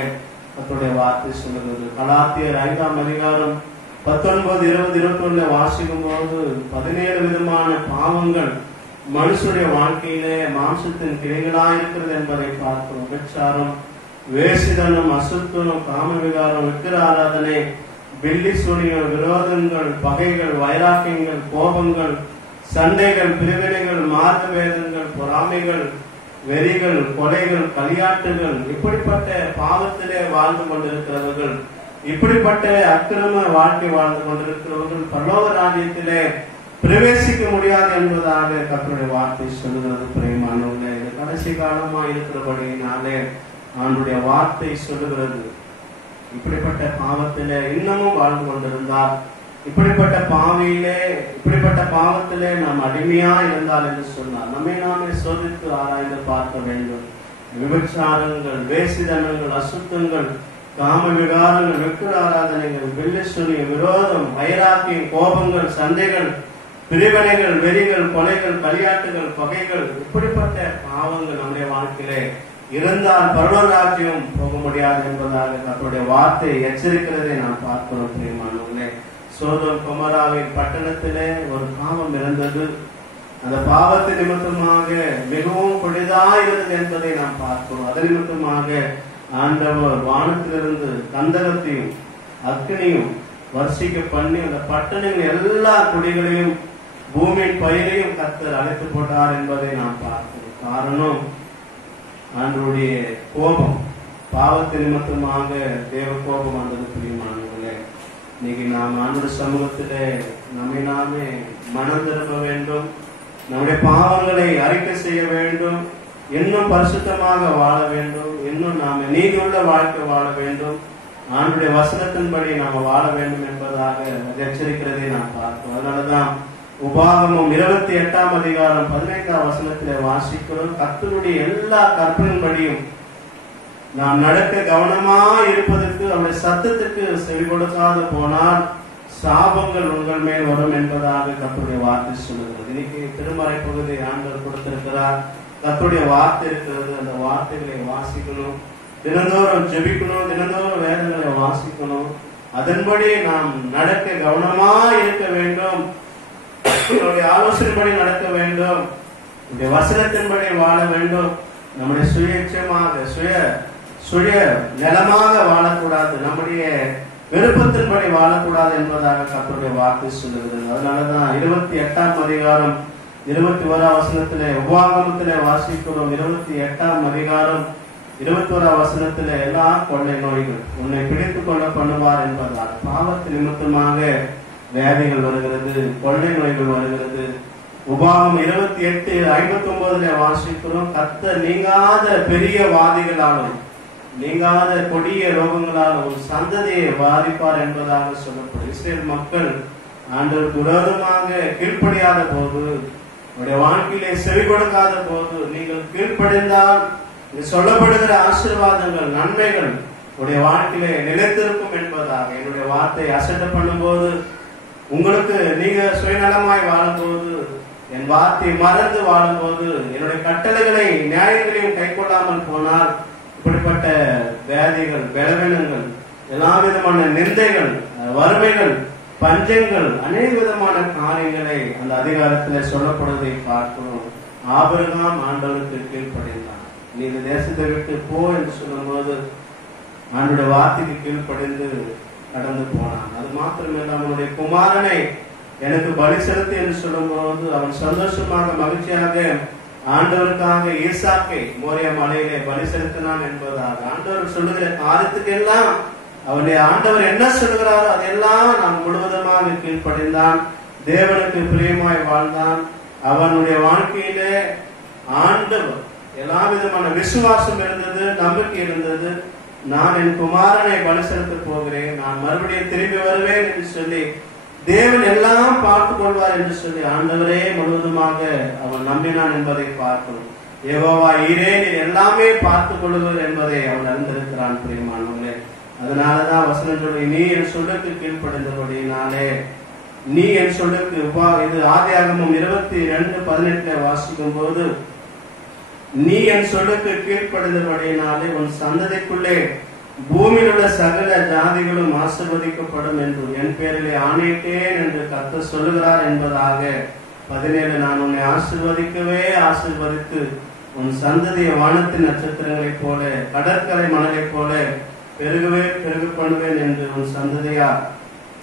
கர்த்தருடைய வார்த்தை சொல்லுகிறது. கலாத்தியர் 5ஆம் அதிகாரம் 19, 20, 21 வாசிக்கும் போது 17 விதமான பாவங்கள் மனுஷனுடைய வாழ்க்கையிலே மாம்சத்தின் கிளைகளா இருக்கிறது என்பதை பார்க்கிறோம். விபச்சாரம், வேசிதனம், அசுத்தம், காம விகாரம், விக்கிர ஆராதனை, பில்லி சூனியம், விரோதங்கள், பகைகள், வைராக்கியங்கள், கோபங்கள், சண்டைகள், பிரிவினைகள், மார்க்க வேதங்கள், பொறாமைகள், வெறிகள், கொலைகள், களியாட்டுகள், இப்படிப்பட்ட பாவத்திலே வாழ்ந்து கொண்டிருக்கிறவர்கள், இப்படிப்பட்ட அக்கிரம வாழ்க்கை வாழ்ந்து கொண்டிருக்கிறவர்கள் பரலோக ராஜ்யத்திலே பிரவேசிக்க முடியாது என்பதாக கர்த்தருடைய வார்த்தை சொல்லுகிறது. பிரியமானவர்களே, இது கடைசி காலமா இருக்கிறபடியினாலே ஆண்டுடைய வார்த்தை சொல்லுகிறது, இப்படிப்பட்ட பாவத்திலே இன்னமும் வாழ்ந்து கொண்டிருந்தால், இப்படிப்பட்ட பாவத்திலே நாம் அடிமையா இருந்தால் என்று சொன்னார். நம்மை நாமே சோதித்து ஆராய்ந்து பார்க்க வேண்டும். விபச்சாரங்கள், வேசிதனங்கள், அசுத்தங்கள், காம விகாரங்கள், விக்கிர ஆராதனைகள், பில்லி சூனியம், விரோதம், வைராக்கியம், கோபங்கள், சண்டைகள், பிரிவினைகள், வெறிகள், கொலைகள், களியாட்டுகள், பகைகள், இப்படிப்பட்ட பாவங்கள் நம்முடைய வாழ்க்கையிலே இருந்தால் பரலோக ராஜ்யம் போக முடியாது என்பதாக கர்த்தருடைய வார்த்தை எச்சரிக்கிறதை நாம் பார்க்கிறோம். பிரியமானவர்களே, சோதோம் கொமோராவின் பட்டணத்திலே ஒரு பாவம் இருந்தது. அந்த பாவத்தின் நிமித்தமாக மிகவும் கொடிதாயிருந்தது என்பதை நாம் பார்க்கிறோம். அதன் நிமித்தமாக ஆண்டவர் வானத்திலிருந்து கந்தகத்தையும் அக்னியும் வர்ஷிக்க பண்ணி அந்த பட்டணங்கள் எல்லா குடிகளையும் பூமியின் பயிரையும் கர்த்தர் அழைத்து போட்டார் என்பதை நாம் பார்க்கிறோம். காரணம் ஆண்டவருடைய கோபம், பாவத்தின் நிமித்தமாக தேவ கோபம் வந்தது. பிரியமானவர்களே, இன்னைக்கு நாம் ஆண்டவர் சமூகத்திலே நம்மை நாமே மனம் திரும்ப வேண்டும். நம்முடைய பாவங்களை அறிக்கை செய்ய வேண்டும். இன்னும் பரிசுத்தமாக வாழ வேண்டும். இன்னும் நாம நீதியுள்ள வாழ்க்கை வாழ வேண்டும். ஆண்டுடைய வசனத்தின்படி நாம் வாழ வேண்டும் என்பதாக எச்சரிக்கிறதை நாம் பார்க்கிறோம். அதனாலதான் உபாகமம் 28ஆம் அதிகாரம் 15ஆம் வசனத்திலே வாசிக்கிறோம், கர்த்தருடைய எல்லா கற்பனையின்படியும் நாம் நடக்க கவனமா இருப்பதற்கு, அவருடைய சத்தத்துக்கு செவி கொடுக்காது போனால் சாபங்கள் உங்கள் மேல் வரும் என்பதாக கர்த்தருடைய வார்த்தை சொல்லுகிறது. இன்னைக்கு திருமறை பகுதி ஆண்டவர் கொடுத்திருக்கிறார். கர்த்தருடைய வார்த்தை இருக்கிறது. அந்த வார்த்தைகளை வாசிக்கணும், தினந்தோறும் ஜெபிக்கணும், தினந்தோறும் வேதங்களை வாசிக்கணும். அதன்படி நாம் நடக்க கவனமா இருக்க வேண்டும். நம்முடைய ஆலோசனைப்படி நடக்க வேண்டும். நம்முடைய வசனத்தின்படி வாழ வேண்டும். நம்முடைய சுயேட்சமாக சுய நலமாக வாழக்கூடாது. நம்முடைய விருப்பத்தின்படி வாழக்கூடாது என்பதாக கர்த்தருடைய வார்த்தை சொல்லுகிறது. அதனாலதான் 28ஆம் அதிகாரம் 21ஆம் வசனத்திலே உபாகமத்திலே வாசிக்கிறோம். 28ஆம் அதிகாரம் 21ஆம் வசனத்திலே எல்லா கொள்ளை நோய்கள் உன்னை பிடித்துக் கொள்ள பண்ணுவார் என்பதால் பாவத்தின் நிமித்தமாக வியாதிகள் வருகிறது, கொள்ளை நோய்கள் வருகிறது. உபாகம் 28:59 வாசிக்கிறோம், கர்த்தர் நீங்காத பெரிய வாதிகளாலும் நீங்காத கொடிய ரோகங்களாலும் சந்ததியை பாதிப்பார் என்பதாக சொல்லப்படும். இஸ்ரேல் மக்கள் ஆண்டவருக்கு விரோதமாக கீழ்ப்படியாத போது, உடைய வாழ்க்கையிலே செவி கொடுக்காத போது, நீங்கள் கீழ்ப்படிந்தால் சொல்லப்படுகிற ஆசீர்வாதங்கள், நன்மைகள் உடைய வாழ்க்கையிலே நிலைத்திருக்கும் என்பதாக என்னுடைய வார்த்தை அசட்டை பண்ணும்போது, உங்களுக்கு நீங்க சுயநலமாய் வாழும்போது, என் வார்த்தை மறந்து வாழும்போது, என்னுடைய கட்டளைகளை நியாயங்களையும் கை கொள்ளாமல் போனால் இப்படிப்பட்ட வியாதிகள், பலவீனங்கள், எல்லா விதமான நிந்தைகள், வறுமைகள், பஞ்சங்கள், அநேக விதமான காரியங்களை அந்த அதிகாரத்தில் சொல்லப்படுவதை பார்க்கிறோம். ஆபிரகாம் ஆண்டவருக்கு கீழ்ப்படிந்தான். நீ இந்த தேசத்தை விட்டு போ என்று சொல்லும் போது ஆண்டோட வார்த்தைக்கு கீழ்ப்படிந்து கடந்து போனான். அது மாத்திரமல்ல, அவனுடைய குமாரனை எனக்கு பலி செலுத்து என்று சொல்லும் போது அவன் சந்தோஷமாக மகிழ்ச்சியாக ஆண்டவருக்காக ஈசாக்கை மோரியா மலையிலே பலி செலுத்தினான் என்பதாக ஆண்டவர் சொல்லுகிற காரியத்துக்கெல்லாம் அவனுடைய ஆண்டவர் என்ன சொல்லுகிறாரோ அதெல்லாம் நான் முழுவதுமாக கீழ்ப்படிந்தான். தேவனுக்கு பிரியமாய் வாழ்ந்தான். அவனுடைய வாழ்க்கையிலே ஆண்டவர் எல்லா விதமான விசுவாசம் இருந்தது, நம்பிக்கை இருந்தது. நான் என் குமாரனை பலி செலுத்த போகிறேன், நான் மறுபடியும் திரும்பி வருவேன் என்று சொல்லி தேவன் எல்லாம் பார்த்துக் கொள்வார் என்று சொல்லி ஆண்டவரே முழுவதுமாக அவன் நம்பினான் என்பதை பார்க்கணும். யெகோவா ஈரே, நீர் எல்லாமே பார்த்துக் கொள்ளுவர் என்பதை அவன் அறிந்திருக்கிறான் பிரியமானவர்களே. அதனாலதான் வசனம் சொல்லி, நீ என் சொல்லுக்கு கீழ்ப்படிந்தபடினாலே, நீ என் சொல்லுக்கு இது ஆதியாகமம் 22:18 வாசிக்கும் போது, நீ என் சொல்லுக்கு கீழ்ப்படிந்தபடினாலே உன் சந்ததிக்குள்ளே பூமியில் உள்ள சகல ஜாதிகளும் ஆசீர்வதிக்கப்படும் என்று என் பேரிலே ஆணையிட்டேன் என்று கர்த்தர் சொல்லுகிறார் என்பதாக 17 நான் உன்னை ஆசீர்வதிக்கவே ஆசீர்வதித்து உன் சந்ததியை வானத்தின் நட்சத்திரங்களைப் போல கடற்கரை மணலைப் போல பெருகவே பெருக பண்ணுவேன் என்று உன் சந்ததியார்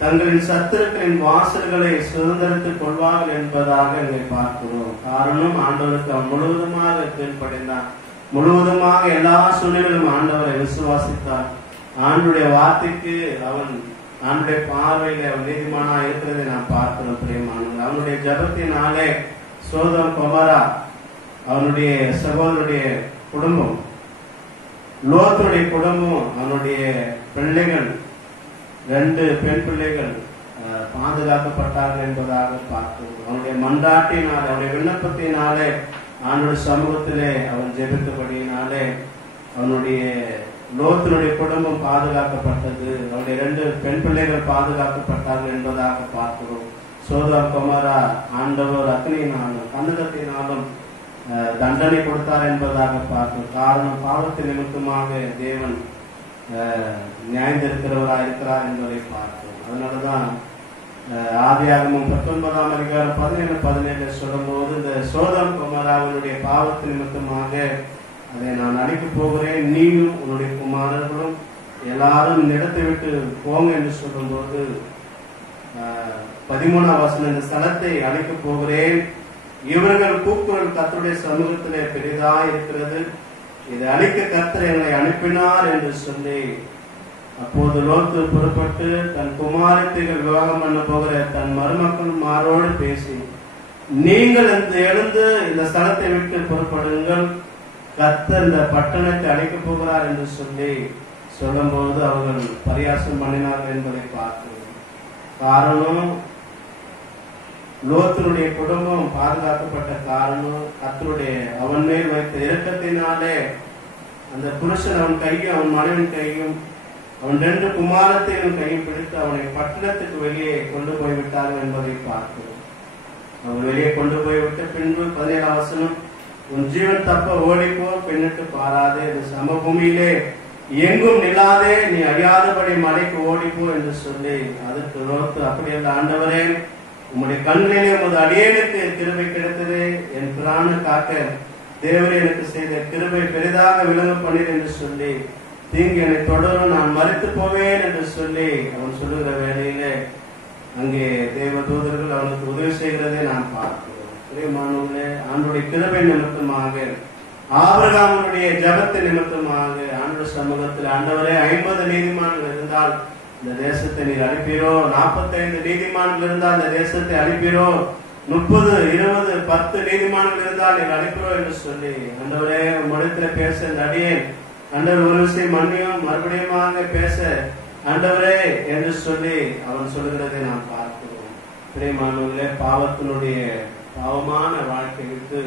தங்களின் சத்துருக்களின் வாசல்களை சுதந்திரத்துக் கொள்வார்கள் என்பதாக இதை பார்க்கிறோம். காரணம், ஆண்டவருக்கு அவன் முழுவதுமாக கீழ்ப்படிந்தான். முழுவதுமாக எல்லா சூழ்நிலையிலும் ஆண்டவரை விசுவாசித்தார். ஆண்டுடைய வார்த்தைக்கு அவன் ஆண்டுடைய பார்வையில அவன் நீதிமானா இருக்கிறதை நாம் பார்க்கிறோம் பிரியமானவர்களே. அவனுடைய ஜபத்தினாலே சோதம் கொமரா, அவனுடைய சகோதரனுடைய குடும்பம், லோத்துடைய குடும்பம், அவனுடைய பிள்ளைகள் 2 பெண் பிள்ளைகள் பாதுகாக்கப்பட்டார்கள் என்பதாக பார்க்கிறோம். அவனுடைய மன்றாட்டினாலே, அவனுடைய விண்ணப்பத்தினாலே, ஆண்டவருடைய சமூகத்திலே அவன் ஜெபித்தபடியினாலே அவனுடைய லோத்தினுடைய குடும்பம் பாதுகாக்கப்பட்டது. அவருடைய 2 பெண் பிள்ளைகள் பாதுகாக்கப்பட்டார்கள் என்பதாக பார்க்கிறோம். சோதம் கொமரா ஆண்டவர் அக்னியினாலும் கந்தகத்தினாலும் தண்டனை கொடுத்தார் என்பதாக பார்க்கிறோம். காரணம், பாவத்தின் நிமித்தமாக தேவன் நியாயந்திருக்கிறவராக இருக்கிறார் என்பதை பார்க்கிறோம். அதனாலதான் ஆதியாகமம் 19ஆம் அதிகாரம் 17 சொல்லும் போது, இந்த சோதம் குமாராவினுடைய பாவத்தின் நிமித்தமாக அதை நான் அழிக்கப் போகிறேன், நீயும் உன்னுடைய குமாரர்களும் எல்லாரும் இந்த இடத்தை விட்டு போங்க என்று சொல்லும் போது 13ஆம் வசனம், இந்த ஸ்தலத்தை அழிக்கப் போகிறேன், இவர்கள் கூக்குரல் கர்த்தருடைய சமூகத்திலே பெரிதா இருக்கிறது, இதை அழிக்க கர்த்தர் எங்களை அனுப்பினார் என்று சொல்லி, அப்போது லோத்து புறப்பட்டு தன் குமாரத்தைகள் விவாகம் பண்ண போகிற தன் மருமக்கள் மாரோடு பேசி, நீங்கள் எழுந்து இந்த ஸ்தலத்தை விட்டு புறப்படுங்கள், கர்த்தர் இந்த பட்டணத்தை அழிக்கப் போகிறார் என்று சொல்லி சொல்லும் போது அவர்கள் பரியாசம் பண்ணினார்கள் என்பதை பார்க்கிறோம். காரணம், லோத்தினுடைய குடும்பம் பாதுகாக்கப்பட்ட காரணம் கர்த்தருடைய அவன் மேல் வைத்த இரக்கத்தினாலே அந்த புருஷன் அவன் கையும் அவன் மனைவின் கையும் அவன் 2 குமாரத்தையும் கையும் பிடித்து அவனை பட்டணத்துக்கு வெளியே கொண்டு போய்விட்டார்கள் என்பதை பார்க்கிறோம். அவன் வெளியே கொண்டு போய்விட்ட பின்பு 17ஆம் வசனம், உன் ஜீவன் தப்ப ஓடிப்போ, பெண்ணுக்கு பாராதே, இந்த சமபூமியிலே எங்கும் நில்லாதே, நீ அறியாதபடி மலைக்கு ஓடிப்போ என்று சொல்லி, அதற்கு லோத்து, அப்படியல்ல ஆண்டவரே, உம்முடைய கண்களிலே உமது அடியேனுக்கு கிருபை கிடைத்தது, என் பிராண காக்க தேவரே எனக்கு செய்த கிருபை பெரிதாக விளங்க பண்ணீர் என்று சொல்லி, தீங்கு என்னை தொடரும், நான் மரித்து போவேன் என்று சொல்லி அவன் சொல்லுகிற வேளையிலே அங்கே தேவ தூதர்கள் அவனுக்கு உதவி செய்கிறதை நாம் பார்க்கிறோம். பிரியமானவர்களே, ஆண்டுடைய கிருபை நிமித்தமாக, ஆபிரகாமுடைய ஜபத்தை நிமித்தமாக ஆண்டவர் சமூகத்தில், ஆண்டவரே 50 நீதிமான்கள் இருந்தால் இந்த தேசத்தை நீர் அனுப்பீரோ, 45 நீதிமான்கள் இருந்தால் இந்த தேசத்தை அனுப்பீரோ, 30, 20, 10 நீதிமான்கள் இருந்தால் நீர் அனுப்பீரோ என்று சொல்லி, ஆண்டவரே உம்மிடத்தில் பேச இந்த அடியேன் ஆண்டவர் ஒரு விஷயம் மன்னியும் மறுபடியுமாக பேச ஆண்டவரே என்று சொல்லி அவன் சொல்லுகிறதை நாம் பார்க்கிறோம். பிரியமானவர்களே, பாவமான வாழ்க்கை விட்டு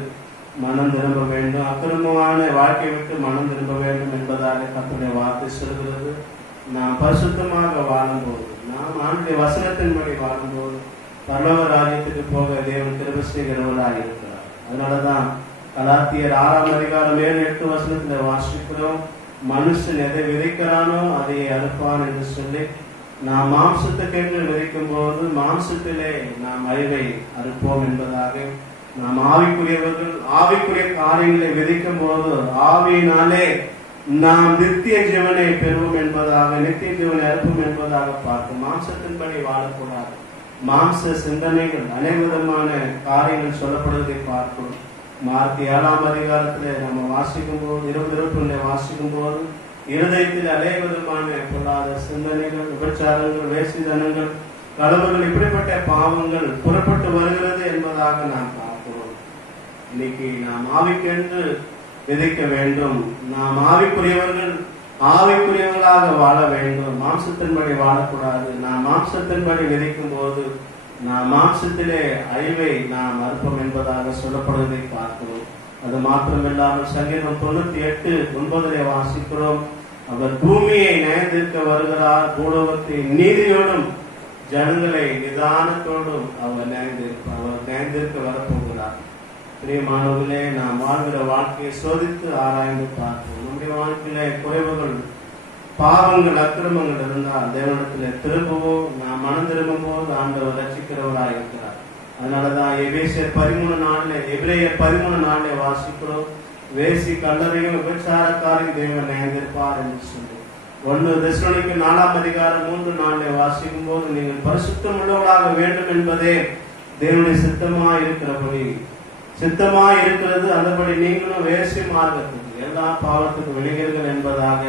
மனம் திரும்ப வேண்டும், அக்கிரமமான வாழ்க்கை விட்டு மனம் திரும்ப வேண்டும் என்பதாக கர்த்தருடைய வார்த்தை சொல்கிறது. நாம் பரிசுத்தமாக வாழும்போது, நாம் ஆண்டுடைய வசனத்தின்படி வாழும்போது பரலோக ராஜ்யத்துக்கு போக தேவன் கிருபை செய்கிறவராக இருக்கிறார். அதனாலதான் கலாத்தியர் 6ஆம் அதிகாரம் 7-8 வசனத்துல வாசிக்கிறோம், மனுஷன் எதை விதைக்கிறானோ அதை அறுப்பான் என்று சொல்லி, நாம் மாம்சத்துக்கென்று விதைக்கும் போது மாம்சத்திலே நாம் அழிவை அறுப்போம் என்பதாக, நாம் ஆவிக்குரியவர்கள் ஆவிக்குரிய காரியங்களை விதைக்கும் போது ஆவியினாலே நாம் நித்திய ஜீவனை பெறுவோம் என்பதாக, நித்திய ஜீவனை அறுப்போம் என்பதாக பார்க்கும். மாம்சத்தின்படி வாழக்கூடாது. மாம்ச சிந்தனைகள் அநேக விதமான காரியங்கள் சொல்லப்படுவதை பார்க்கிறோம். மார்க் 7ஆம் அதிகாரத்துல நம்ம வாசிக்கும் போது 20-21 வாசிக்கும் போது, இருதயத்தில் அநேக விதமான பொல்லாத சிந்தனைகள், விபச்சாரங்கள், வேசிதனங்கள், களவுகள், இப்படிப்பட்ட பாவங்கள் புறப்பட்டு வருகிறது என்பதாக நாம் பார்க்கிறோம். இன்னைக்கு நாம் ஆவிக்கென்று விதைக்க வேண்டும். நாம் ஆவிக்குரியவர்களாக வாழ வேண்டும். மாம்சத்தின்படி வாழக்கூடாது. நாம் மாம்சத்தின்படி விதைக்கும் போது நாம் மாம்சத்திலே அழிவை நாம் அறுப்போம் என்பதாக சொல்லப்படுவதை பார்க்கிறோம். அது மாத்திரமில்லாமல் சங்கீதம் 98:9 வாசிக்கிறோம், அவர் பூமியை நியாயத்தீர்க்க வருகிறார், பூலோகத்தை நீதியோடும் ஜனங்களை நிதானத்தோடும் அவர் நியாயத்தீர்க்க வரப்போகிறார். பிரியமானவர்களே, நாம் வாழ்கிற வாழ்க்கையை சோதித்து ஆராய்ந்து பார்ப்போம். நம்முடைய வாழ்க்கையில குறைவுகள், பாவங்கள், அக்கிரமங்கள் இருந்தால் தேவனிடத்தில் திரும்பவும் நாம் மனம் திரும்பும் போது ஆண்டவர் ரட்சிக்கிறவராக இருக்கிறார். அதனாலதான் எபேசியர் 13:4 வாசிக்கிறோம், வேசி, கல்லறையும் விபச்சாரக்காரையும் தேவன் நியாயத்தீர்ப்பார் என்று சொல்லி 1 தெசலோனிக்கேயர் 4:3-4 வாசிக்கும் போது, நீங்கள் பரிசுத்தம் உள்ளவர்களாக வேண்டும் என்பதே தேவனுடைய சித்தமாய் இருக்கிறது. அந்தபடி நீங்களும் வேசி மார்க்கத்துக்கு எல்லா பாவத்துக்கும் விலகீர்கள் என்பதாக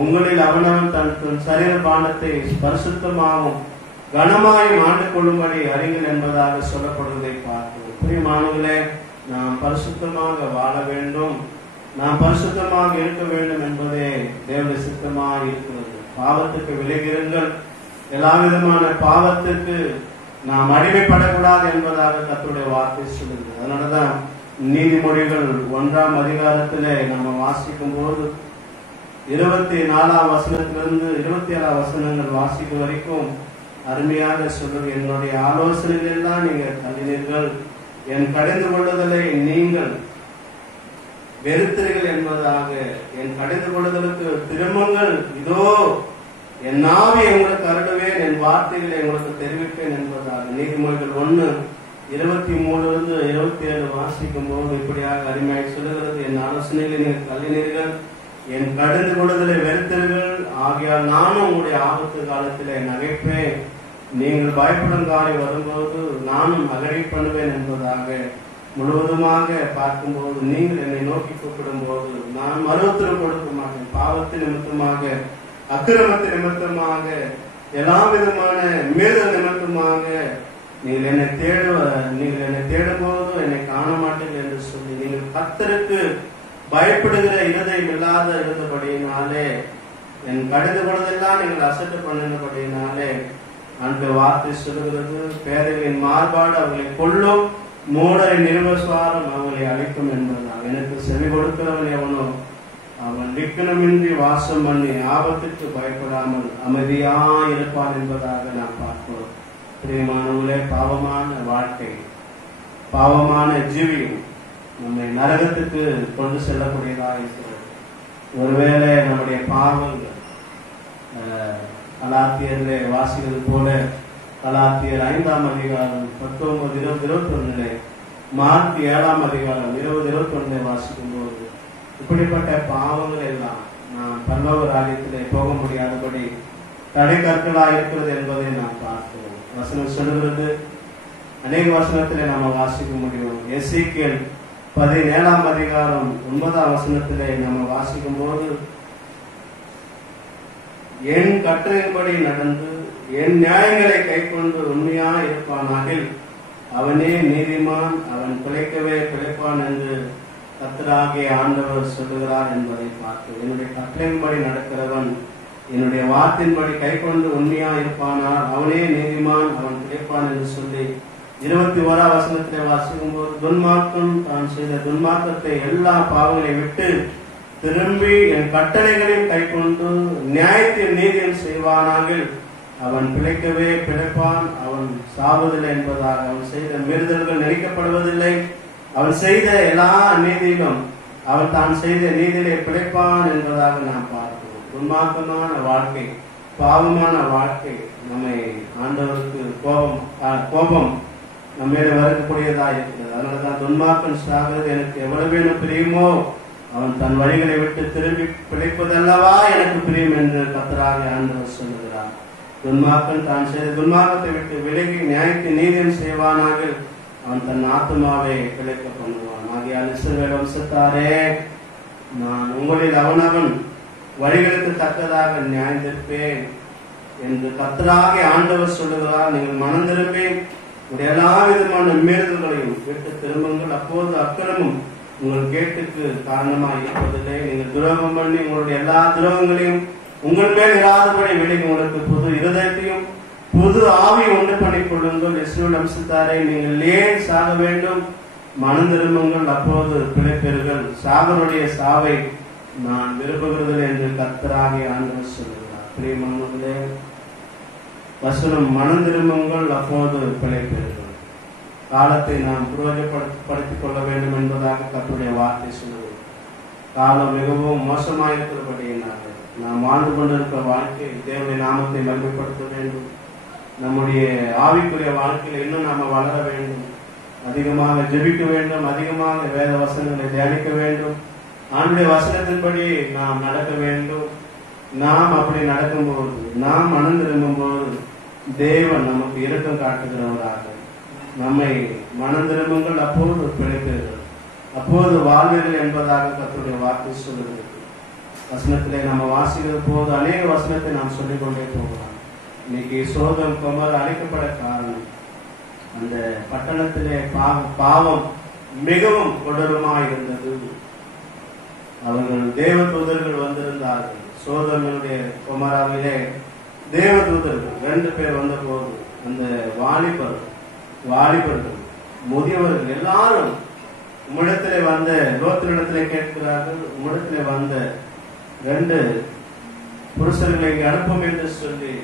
உங்களில் அவனவன் தன் சரீர பானத்தை பரிசுத்தமாகவும் கனமாயும் ஆண்டு கொள்ளும்படி அறிங்கள் என்பதாக சொல்லப்படுவதை பார்க்கிறோம். பிரியமானவர்களே, நாம் பரிசுத்தமாக வாழ வேண்டும், நாம் பரிசுத்தமாக இருக்க வேண்டும் என்பதே தேவனுடைய சித்தமாக இருக்கிறது. பாவத்துக்கு விலகிருங்கள், எல்லா விதமான பாவத்துக்கு நாம் அடிமைப்படக்கூடாது என்பதாக கர்த்தருடைய வார்த்தை சொல்லுகிறது. அதனாலதான் நீதிமொழிகள் 1ஆம் அதிகாரத்திலே நம்ம வாசிக்கும் போது 24ஆம் வசனத்திலிருந்து 27ஆம் வசனங்கள் வாசிக்கும் வரைக்கும் அருமையாக சொல்லுது, என்னுடைய ஆலோசனைகள் எல்லாம் நீங்க தள்ளினீர்கள், என் கடிந்து கொள்ளுதலை நீங்கள் வெறுத்தீர்கள் என்பதாக, என் கடிந்து கொள்ளுதலுக்கு திரும்புங்கள், இதோ என் நாவை உங்களுக்கு அருளுவேன், என் வார்த்தைகளை உங்களுக்கு தெரிவிப்பேன் என்பதாக. நீதிமொழிகள் 1:23-27 வாசிக்கும் போது இப்படியாக அருமையாக சொல்லுகிறது, என் ஆலோசனைகளை நீங்கள் தள்ளினீர்கள், என் கடிந்து கொள்ளுதலை வெறுத்தீர்கள், ஆகையால் நானும் உங்களுடைய ஆபத்து காலத்திலே நகைப்பேன், நீங்கள் பயப்படும் காலம் வரும்போது நானும் அகழி பண்ணுவேன் என்பதாக. முழுவதுமாக பார்க்கும்போது, நீங்கள் என்னை நோக்கி கூப்பிடும் போது நான் மறுத்திரம் கொடுக்க மாட்டேன். பாவத்தின் நிமித்தமாக, அக்கிரமத்தின் நிமித்தமாக, எல்லா விதமான மீறல் நிமித்தமாக நீங்கள் என்னை தேடும் போது என்னை காண மாட்டேன் என்று சொல்லி, நீங்கள் கர்த்தருக்கு பயப்படுகிற இருதயம் இல்லாத இருந்தபடியினாலே, என் கடிந்து கொள்வதெல்லாம் நீங்கள் அசட்டு பண்ணினபடியினாலே அன்று வார்த்தை சொல்லுகிறது, பேதைகளின் மாறுபாடு அவர்களை கொள்ளும், மூடரின் நிர்வசாரம் அவர்களை அழைக்கும் என்பதால். எனக்கு செவி கொடுக்கிறவன் எவனோ அவன் விக்கனமின்றி வாசம் பண்ணி ஆபத்திற்கு பயப்படாமல் அமைதியா இருப்பான் என்பதாக நாம் பார்க்கிறோம். பிரியமானவர்களே, பாவமான வாழ்க்கை, பாவமான ஜீவியம் நம்மை நரகத்துக்கு கொண்டு செல்லக்கூடியதாக இருக்கிறது. ஒருவேளை நம்முடைய பாவங்கள் கலாத்தியர்ல வாசிகள் போல கலாத்தியர் 5ஆம் அதிகாரம் 19-21, மார்க் 7ஆம் அதிகாரம் 20-21 வாசிக்கும் போது இப்படிப்பட்ட பாவங்கள் எல்லாம் நாம் பரலோக ராஜ்யத்திலே போக முடியாதபடி தடை கற்களா இருக்கிறது என்பதை நாம் பார்க்கிறோம். வசனம் சொல்லுகிறது, அநேக வசனத்திலே நாம் வாசிக்க முடியும். எசேக்கியேல் 17ஆம் அதிகாரம் 9ஆம் வசனத்திலே நாம் வாசிக்கும் போது, என் கட்டளையின்படி நடந்து என் நியாயங்களை கைக்கொண்டு உண்மையா இருப்பானாகில் அவனே நீதிமான், அவன் பிழைக்கவே பிழைப்பான் என்று கர்த்தராகிய ஆண்டவர் சொல்லுகிறார் என்பதை பார்த்து, என்னுடைய கட்டளையின்படி நடக்கிறவன், என்னுடைய வார்த்தையின்படி கைக்கொண்டு உண்மையா இருப்பானால் அவனே நீதிமான், அவன் பிழைப்பான் என்று சொல்லி 21ஆம் வசனத்திலே வாசிக்கும் போது, துன்மார்க்கன் தான் செய்த துன்மார்க்கத்தை எல்லா பாவங்களை விட்டு திரும்பி என் கட்டளைகளையும் கைக்கொண்டு நியாயத்தின் நீதியும் செய்வானாகில் அவன் பிழைக்கவே பிழைப்பான், அவன் சாவதில்லை என்பதாக. அவன் செய்த மீறுதல்கள் நினைக்கப்படுவதில்லை, அவன் செய்த எல்லா நீதியிலும் அவன் தான் செய்த நீதியிலே பிழைப்பான் என்பதாக நாம் பார்க்கிறோம். துன்மார்க்கமான வாழ்க்கை, பாவமான வாழ்க்கை நம்மை ஆண்டவருக்கு கோபம் நம்மேல வரக்கூடியதா இருக்கிறது. அதனாலதான் துன்மார்க்கன் சாகிறது எனக்கு எவ்வளவு வேணும் பிரியுமோ அவன் தன் வழிகளை விட்டு திரும்பி பிழைப்பதல்லவா எனக்கு பிரியும் என்று கர்த்தராகிய ஆண்டவர் சொல்லுகிறார். துன்மார்க்கன் தான் செய்த துன்மார்க்கத்தை விட்டு விலகி நியாயத்தின் நீதியும் செய்வானாக அவன் தன் ஆத்மாவை பிழைக்க பண்ணுவான். ஆகையால் இஸ்ரவேல் வம்சத்தாரே, நான் உங்களில் அவனவன் வழிகளுக்கு தக்கதாக நியாயம் தீர்ப்பேன் என்று கர்த்தராகிய ஆண்டவர் சொல்லுகிறார். நீங்கள் மனம் திரும்பி எல்லா விதமான மீறுதல்களையும் விட்டு திரும்புங்கள், அப்போது அக்கிரமம் உங்கள் கேட்டுக்கு காரணமாக இருப்பதில்லை. நீங்கள் துரோகம் பண்ணி உங்களுடைய எல்லா துரோகங்களையும் உங்கள் மேல் இராதபடி விலகி உங்களுக்கு புது இருதயத்தையும் புது ஆவி உண்டு பண்ணிக் கொள்ளுங்கள். இஸ்ரவேல் வம்சத்தாரை, நீங்கள் ஏன் சாக வேண்டும்? மனம் திரும்புங்கள், அப்போது பிழைப்பீர்கள். சாகருடைய சாவை நான் விரும்புகிறது என்று கர்த்தராகிய ஆண்டவர் சொல்கிறார். பிரியமானவர்களே, வசனம் மனம் திரும்புங்கள், அப்போது பிழைப்பீர்கள். காலத்தை நாம் பிரயோஜனப்படுத்திக் கொள்ள வேண்டும் என்பதாக கர்த்தருடைய வார்த்தை சொல்லுவது. காலம் மிகவும் மோசமாயிருக்கிறபடியினால நாம் வாழ்ந்து கொண்டிருக்கிற வாழ்க்கை தேவனுடைய நாமத்தை மகிமைப்படுத்த வேண்டும். நம்முடைய ஆவிக்குரிய வாழ்க்கையில் இன்னும் நாம வளர வேண்டும். அதிகமாக ஜெபிக்க வேண்டும், அதிகமாக வேத வசனங்களை தியானிக்க வேண்டும். ஆண்டுடைய வசனத்தின்படி நாம் நடக்க வேண்டும். நாம் அப்படி நடக்கும்போது, நாம் மனம் திரும்பும் போது தேவன் நமக்கு இரக்கம் காட்டுகிறவராக நம்மை மனம் திரும்புங்கள், அப்போது பிழைப்பீர்கள், அப்போது வாழ்வீர்கள் என்பதாக கர்த்தருடைய வாக்கு சொல்லுகிறது. வசனத்திலே நம்ம வாசிக்கிற போது அநேக வசனத்தை நாம் சொல்லிக் கொண்டே போகலாம். இன்னைக்கு சோதம் குமார் அழைக்கப்பட காரணம் அந்த பட்டணத்திலே பாவம் மிகவும் கொடூரமாக இருந்தது. அவர்கள் தேவதூதர்கள் வந்திருந்தார்கள். சோதமனுடைய குமாராவிலே தேவதூதர்கள் 2 பேர் வந்த போது அந்த வாலிபர்கள் முதியவர்கள் எல்லாரும் உம்மிடத்திலே வந்த லோத்தினிடத்திலே கேட்கிறார்கள், உம்மிடத்திலே வந்த 2 புருஷர்களை இங்கே அனுப்பும் என்று சொல்லி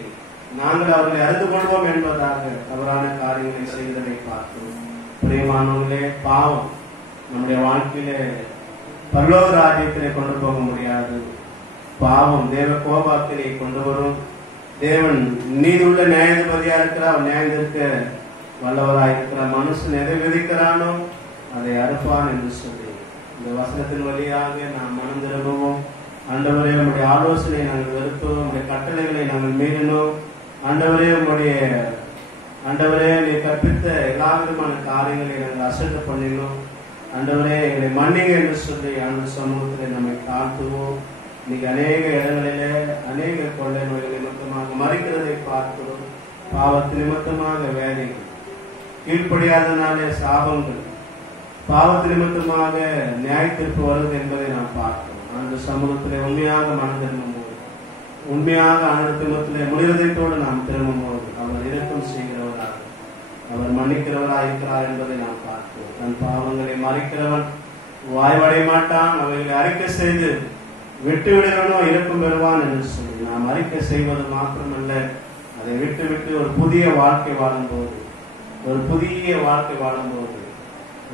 நாங்கள் அவர்களை அறிந்து கொள்வோம் என்பதாக தவறான காரியங்களை செய்ததை பார்த்தோம். பிரியமானவர்களே, பாவம் நம்முடைய வாழ்க்கையிலே பரலோக ராஜ்யத்திலே கொண்டு போக முடியாது. பாவம் தேவ கோபாக்கினை கொண்டு வரும். தேவன் நீதியுள்ள நியாயாதிபதியா இருக்கிறார். நியாயம் இருக்க வல்லவராயிருக்கிறார். மனுஷன் எதை விதிக்கிறானோ அதை அறுப்பான் என்று சொல்லி இந்த வசனத்தின் வழியாக நாம் மனம் திரும்புவோம். ஆண்டவரே, உங்களுடைய ஆலோசனை நாங்கள் வெறுத்தோம், உங்களுடைய கட்டளைகளை நாங்கள் மீறினோம். ஆண்டவரே நீ கற்பித்த எல்லா விதமான காரியங்களை நாங்கள் அசட்டை பண்ணினோம். ஆண்டவரே, எங்களை மன்னிங்க என்று சொல்லி அந்த சமூகத்தில் நம்மை தாழ்த்துவோம். இன்னைக்கு அநேக இடங்களிலே அநேக கொள்ளை நோய்கள் நிமித்தமாக மறிக்கிறதை பார்க்கிறோம். பாவத்து நிமித்தமாக வேலைகள், கீழ்ப்படியாதனாலே சாபங்கள், பாவத்து நிமித்தமாக நியாயத்திற்கு வருவது என்பதை நாம் பார்க்கிறோம். அந்த சமூகத்திலே உண்மையாக மனம் திரும்பும்போது, உண்மையாக அனுத்திமத்திலே முனிரதத்தோடு நாம் திரும்பும்போது அவர் இரக்கம் செய்கிறவராக, அவர் மன்னிக்கிறவராக இருக்கிறார் என்பதை நாம் பார்க்கிறோம். தன் பாவங்களை மறைக்கிறவன் வாய்வடைய மாட்டான். அவைகளை அறிக்கை செய்து விட்டு விடுகிறவனோ இரக்கம் பெறுவான் என்று சொல்லி நாம் அறிக்கை செய்வது மாத்திரமல்ல, அதை விட்டு விட்டு ஒரு புதிய வாழ்க்கை வாழும்போது,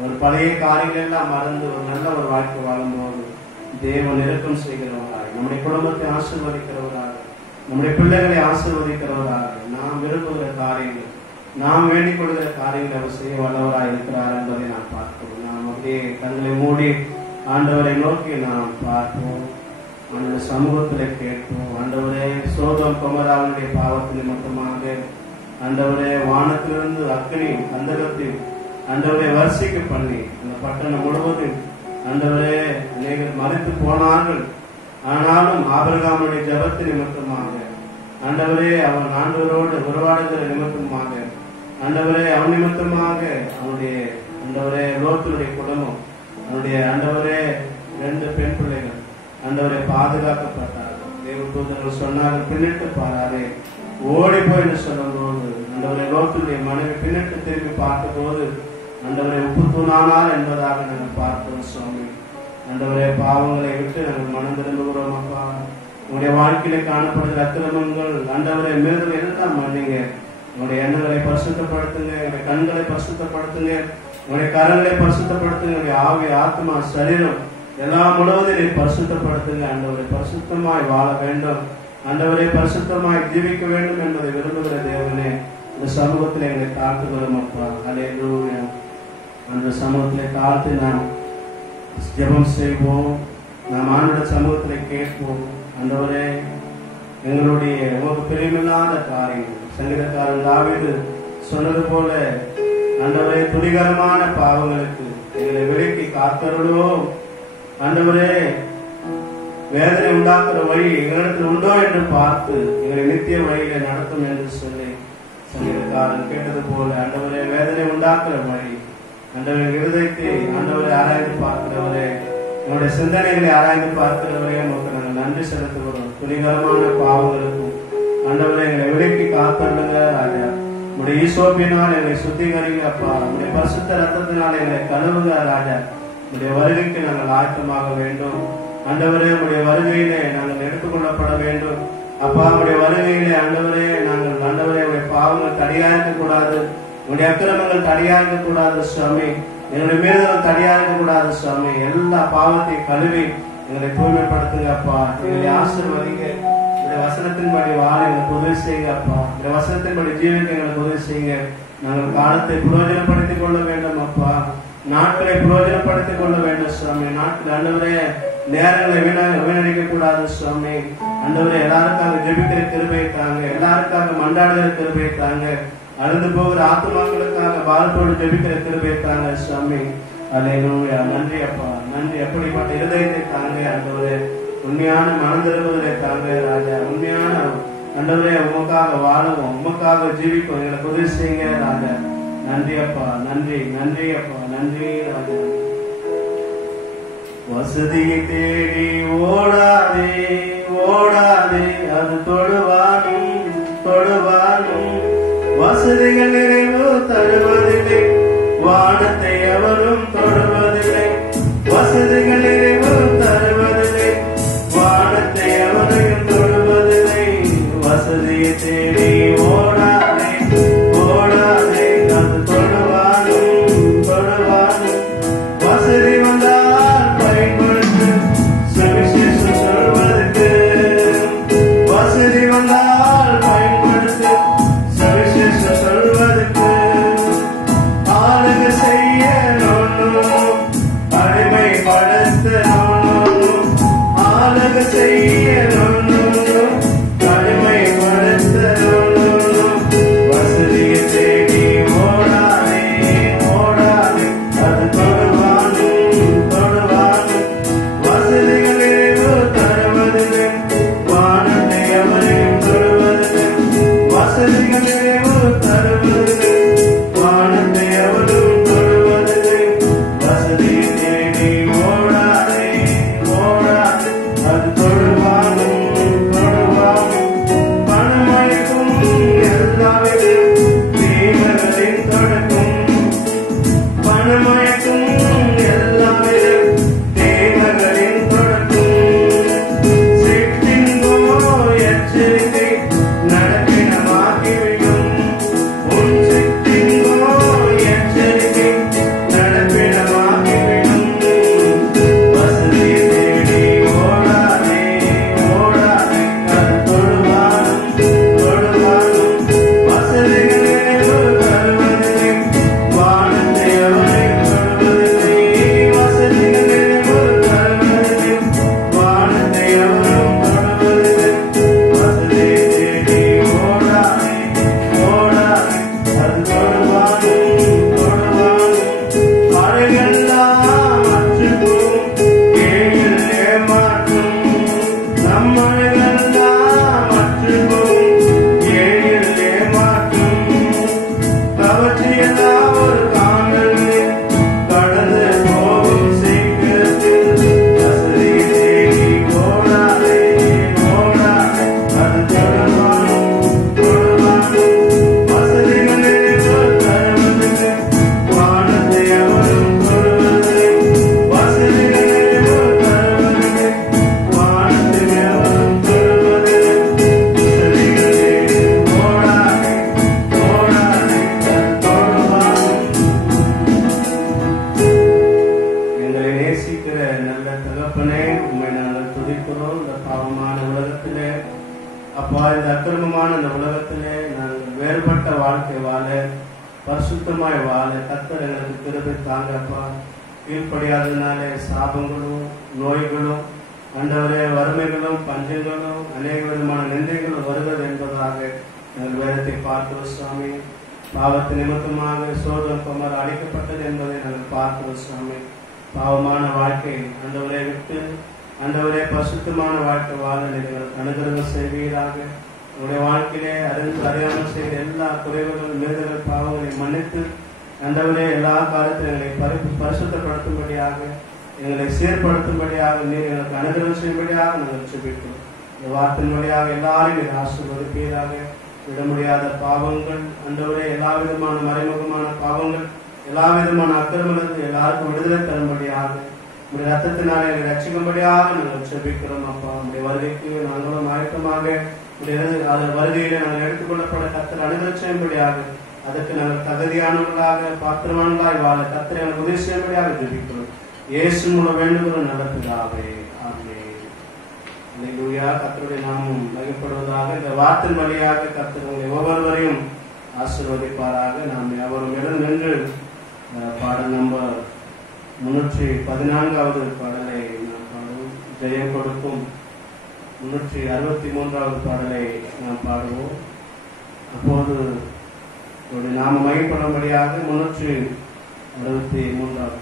ஒரு பழைய காரியங்கள் எல்லாம் மறந்து ஒரு நல்ல ஒரு வாழ்க்கை வாழும்போது தேவன் இரக்கம் செய்கிறவராக, நம்முடைய குடும்பத்தை ஆசீர்வதிக்கிறவராக, நம்முடைய பிள்ளைகளை ஆசீர்வதிக்கிறவராக, நாம் விரும்புகிற காரியங்கள், நாம் வேண்டிக் கொள்கிற காரியங்களை அவர் செய்ய வல்லவராக இருக்கிறார் என்பதை நாம் பார்க்கிறோம். நாம் அப்படியே கண்களை மூடி ஆண்டவரை நோக்கி நாம் பார்ப்போம். அந்த சமூகத்திலே கேட்போம். ஆண்டவரே, சோதம் குமாராவுடைய பாவத்தின் நிமித்தமாக ஆண்டவரே வானத்திலிருந்து அக்கினி கந்தகத்தில் ஆண்டவரை வரிசைக்கு பண்ணி அந்த பட்டணம் முழுவதும் ஆண்டவரே அநேகர் மறித்து போனார்கள். ஆனாலும் ஆபிரகாமுடைய ஜெபத்தின் நிமித்தமாக ஆண்டவரே அவன் ஆண்டவரோடு உறவாடுகிற நிமித்தமாக ஆண்டவரே அவன் நிமித்தமாக அவனுடைய ஆண்டவரே லோத்தினுடைய குடும்பம், அவனுடைய ஆண்டவரே 2 பெண் பிள்ளைகள் ஆண்டவரை பாதுகாக்கப்பட்டார்கள். தேவதூதர்கள் சொன்னார்கள், பின்னிட்டு பாராதே, ஓடி போய் என்று சொல்லும்போது ஆண்டவரை லோத்தினுடைய மனைவி பின்னிட்டு திரும்பி பார்த்த போது ஆண்டவரை உப்பு தூணானார் என்பதாக நாங்கள் பார்த்தோம். சுவாமி, ஆண்டவரே பாவங்களை விட்டு நாங்கள் மனம் திரும்புகிறோம். அப்பா, உங்களுடைய வாழ்க்கையில காணப்படுகிற அக்கிரமங்கள் ஆண்டவரை மீறுதல் எல்லாம் மன்னிங்க. உங்களுடைய எண்ணங்களை பரிசுத்தப்படுத்துங்க, உங்களுடைய கண்களை பரிசுத்தப்படுத்துங்க, உங்களுடைய கரங்களை பரிசுத்தப்படுத்துங்க, உங்களுடைய ஆவி ஆத்மா சரீரம் எல்லாம் முழுவதும் நீ பரிசுத்தப்படுத்துங்க. ஆண்டவரை பரிசுத்தமாய் வாழ வேண்டும், ஆண்டவரை பரிசுத்தமாய் ஜீவிக்க வேண்டும் என்பதை விரும்புகிற தேவனே, இந்த சமூகத்தில் எங்களை தாழ்த்துகிறோம். அப்பா, அல்லேலூயா. அந்த சமூகத்திலே தாழ்த்து நாம் ஜெபம் செய்வோம். நாம் ஆண்டவருடைய சமூகத்திலே கேட்போம். ஆண்டவரே, எங்களுடைய உங்களுக்கு பிரியமில்லாத காரியங்கள், சங்கீதக்காரன் தாவீது சொன்னது போல ஆண்டவரே துணிகரமான பாவங்களுக்கு எங்களை விலக்கி காத்தருளோ. ஆண்டவரே, வேதனை உண்டாக்குற வழி எங்களிடத்தில் உண்டோ என்று பார்த்து எங்களை நித்திய வழியில நடத்தும் என்று சொல்லி சங்கீதக்காரன் கேட்டது போல ஆண்டவரே வேதனை உண்டாக்குற வழி, ஆண்டவரை இருதயத்தை ஆண்டவரை ஆராய்ந்து பார்க்கிறவரே, நம்முடைய சிந்தனைகளை ஆராய்ந்து பார்க்கிறவரே, உங்களுக்கு நாங்கள் நன்றி செலுத்துகிறோம். துணிகரமான பாவங்களுக்கும் ஆண்டவரை எங்களை விலக்கி காத்தருளுங்க ராஜா. உடைய ஈசோப்பினால் எங்களை சுத்திகரிங்க அப்பா. உடைய பரிசுத்த ரத்தத்தினால் எங்களை கழுவுங்க ராஜா. உடைய வருகைக்கு நாங்கள் ஆயத்தமாக வேண்டும் ஆண்டவரே. உடைய வருகையிலே நாங்கள் எடுத்துக்கொள்ளப்பட வேண்டும் அப்பா. உடைய வருகையிலே ஆண்டவரே நாங்கள் ஆண்டவரே உடைய பாவங்கள் தடையா இருக்கக்கூடாது, உடைய அக்கிரமங்கள் தடையா இருக்கக்கூடாது சுவாமி. எங்களுடைய மீறுதல் தடையா இருக்கக்கூடாது சுவாமி. எல்லா பாவத்தையும் கழுவி எங்களை தூய்மைப்படுத்துங்க அப்பா. எங்களை ஆசீர்வதிங்க. இந்த வசனத்தின்படி வாழ எங்களுக்கு உதவி செய்யுங்க அப்பா. இந்த வசனத்தின்படி ஜீவிக்க எங்களுக்கு உதவி செய்யுங்க. நாங்கள் காலத்தை பிரயோஜனப்படுத்திக் கொள்ள வேண்டும் அப்பா. நாட்களை பிரயோஜனப்படுத்திக் கொள்ள வேண்டும் சுவாமி. நாட்கள் ஆண்டவரே நேரங்களை வீணடிக்க கூடாது சுவாமி. ஆண்டவரே எல்லாருக்காக ஜெபிக்கிற கிருபையை தாங்க, எல்லாருக்காக மண்டாடுகிற கிருபையை தாங்க, அழுந்து போகிற ஆத்துமாக்களுக்காக பாரத்தோடு ஜெபிக்கிற கிருபையை தாங்க சுவாமி. அல்லேலூயா. நன்றி அப்பா, நன்றி. அப்படிப்பட்ட இருதயத்தை தாங்க ஆண்டவரே. உண்மையான மனம் திரும்புவதை தாங்க ராஜா. உண்மையான ஆண்டவரே உமக்காக வாழவும் உமக்காக ஜீவிக்கும் எங்களுக்கு உதவி செய்யுங்க ராஜா. நன்றி அப்பா, நன்றி, நன்றி அப்பா, நன்றி ராஜா. வசதியை தேடி ஓடாதே ஓடாதே, அது தொடுவானும் தொடுவானும். வசதிகள் நிறைவு தருவதில்லை, வானத்தை அவரும் தொடுவதில்லை. வசதிகள் நிறைவு தருவதில்லை, வானத்தை அவரையும் தொடுவதில்லை. வசதியை தேடி ஓடாதே ஓடாதே, அது தொடுவானும் தொடுவானும். வசதி வந்தால் பயன்படுத்து சுவிசேஷம் சொல்வதற்கு. வசதி வந்தால் பயன்படுத்து சுவிசேஷம் சொல்வதற்கு. ஆளுக செய்ய நோனும் அடிமைப்படுத்த நோனும். ஆளுக செய்ய நோனும் அடிமைப்படுத்த நோனும். வசதியை தேடி ஓடாதே ஓடாதே, அது தொடுவானும் தொடுவானும். வசதிகள் நிறைவு தருவதில்லை, வானத்தை அவரையும் தொடுவதில்லை. வசதிகள் நிறைவு தருவதில்லை, வானத்தை அவரும் தொடுவதில்லை. வசதியை தேடி ஓடாதே ஓடாதே, அது தொடுவானும் தொடுவானும். பணமழைக்கும் எல்லாவித தீமைகளின் தொடக்கும். பணமழைக்கும் எல்லாவித தீமைகளின் தொடக்கும். சிற்றின்போ எச்சரிக்கை நடப்பினமாகிவிடும். உன் சிற்றின்போ எச்சரிக்கை நடப்பினமாகிவிடும். வசதியை தேடி ஓடாதே ஓடாதே, அது தொடுவானும் தொடுவானும். வசதிகள் நிறைவு தருவதில்லை, வானத்தை அவரையும் தொடுவதில்லை. வசதிகள் நிறைவு தருவதில்லை, வானத்தை அவரும் தொடுவதில்லை. வசதியை தேடி ஓடாதே ஓடாதே, அது தொடுவானும் தொடுவானும். மழையெல்லாம் அற்றுப்போம், ஏழில் ஏமாற்றும். நம் மழையெல்லாம் அற்றுப்போம், ஏழில் ஏமாற்றும். கவர்ச்சியெல்லாம் ஒரு காணலில் கடந்து போகும் சீக்கிரத்தில். வசதியை தேடி ஓடாதே ஓடாதே, அது தொடுவானும் தொடுவானும். வசதிகள் நிறைவு தருவதில்லை, வானத்தை அவரும் தொடுவதில்லை. வசதிகள் நிறைவு தருவதில்லை, வானத்தை அவரும் தொடுவதில்லை. வசதிகள் தேடி ஓடாதே ஓடாதே, அது தொடுவானும். எங்களை நேசிக்கிற நல்ல தகப்பனே, உண்மை நாங்கள் துதிக்கிறோம். இந்த பாவமான உலகத்திலே அப்பா, இந்த அக்கிரமமான இந்த உலகத்திலே நாங்கள் வேறுபட்ட வாழ்க்கை வாழ, பரிசுத்தமாய் வாழ கர்த்தர் எங்களுக்கு கிருபை தாங்கப்பா. கீழ்ப்படியாததுனாலே சாபங்களும் நோய்களும் ஆண்டவரே வறுமைகளும் பஞ்சங்களும் அநேக விதமான நிந்தைகளும் வருகிறது என்பதாக நாங்கள் வேதத்தை பார்க்கிறோம் சுவாமி. பாவத்து நிமித்தமாக சோதம் குமார் அழிக்கப்பட்டது என்பதை நாங்கள் பார்க்கிறோம் சுவாமி. பாவமான வாழ்க்கை ஆண்டவரை விட்டு ஆண்டவரே பரிசுத்தமான வாழ்க்கை வாழ நீங்கள் அனுகிரகம் செய்வீராக. உங்களுடைய வாழ்க்கையிலே அறியாமல் செய்த எல்லா குறைவுகள் மீறுதல் பாவங்களை மன்னித்து ஆண்டவரே எல்லா காலத்திலும் எங்களை பரிசுத்தப்படுத்தும்படியாக எங்களை சீர்படுத்தும்படியாக நீர் எனக்கு அனுகிரகம் செய்யும்படியாக நாங்கள் ஜெபிக்கிறோம். இந்த வார்த்தையின் வழியாக எல்லாரையும் ஆசீர்வதிப்பீராக. விட முடியாத பாவங்கள் ஆண்டவரே, எல்லா விதமான மறைமுகமான பாவங்கள், எல்லா விதமான அக்கிரமங்களுக்கு எல்லாருக்கும் விடுதலை தரும்படியாக உடைய ரத்தத்தினாலே ரட்சிக்கும்படியாக நாங்கள் செபிக்கிறோம். அப்பா, உடைய வருகைக்கு நாங்களும் ஆயத்தமாக வருகையிலே நாங்கள் எடுத்துக்கொள்ளப்பட கர்த்தர் அனுகிரகம் செய்யும்படியாக, அதற்கு நாங்கள் தகுதியானவர்களாக பாத்திரமானவர்களாய் வாழ கர்த்தரை நாங்கள் உதவி செய்யும்படியாக ஜெபிக்கிறோம். இயேசு மூலம் வேண்டுகிறோம் நல்ல பிதாவே, ஆமென். அல்லேலூயா. கர்த்தருடைய நாமம் மகிமைப்படுவதாக. இந்த வார்த்தையின் வழியாக கர்த்தர் உங்களை ஒவ்வொருவரையும் ஆசீர்வதிப்பாராக. நாம் யாவரும் எழுந்து நின்று பாடல் நம்பர் 314வது பாடலை நாம் பாடுவோம். ஜெயம் கொடுக்கும் 363வது பாடலை நாம் பாடுவோம். அப்போது ஒரு நாம மகிமைப்படும்படியாக 363வது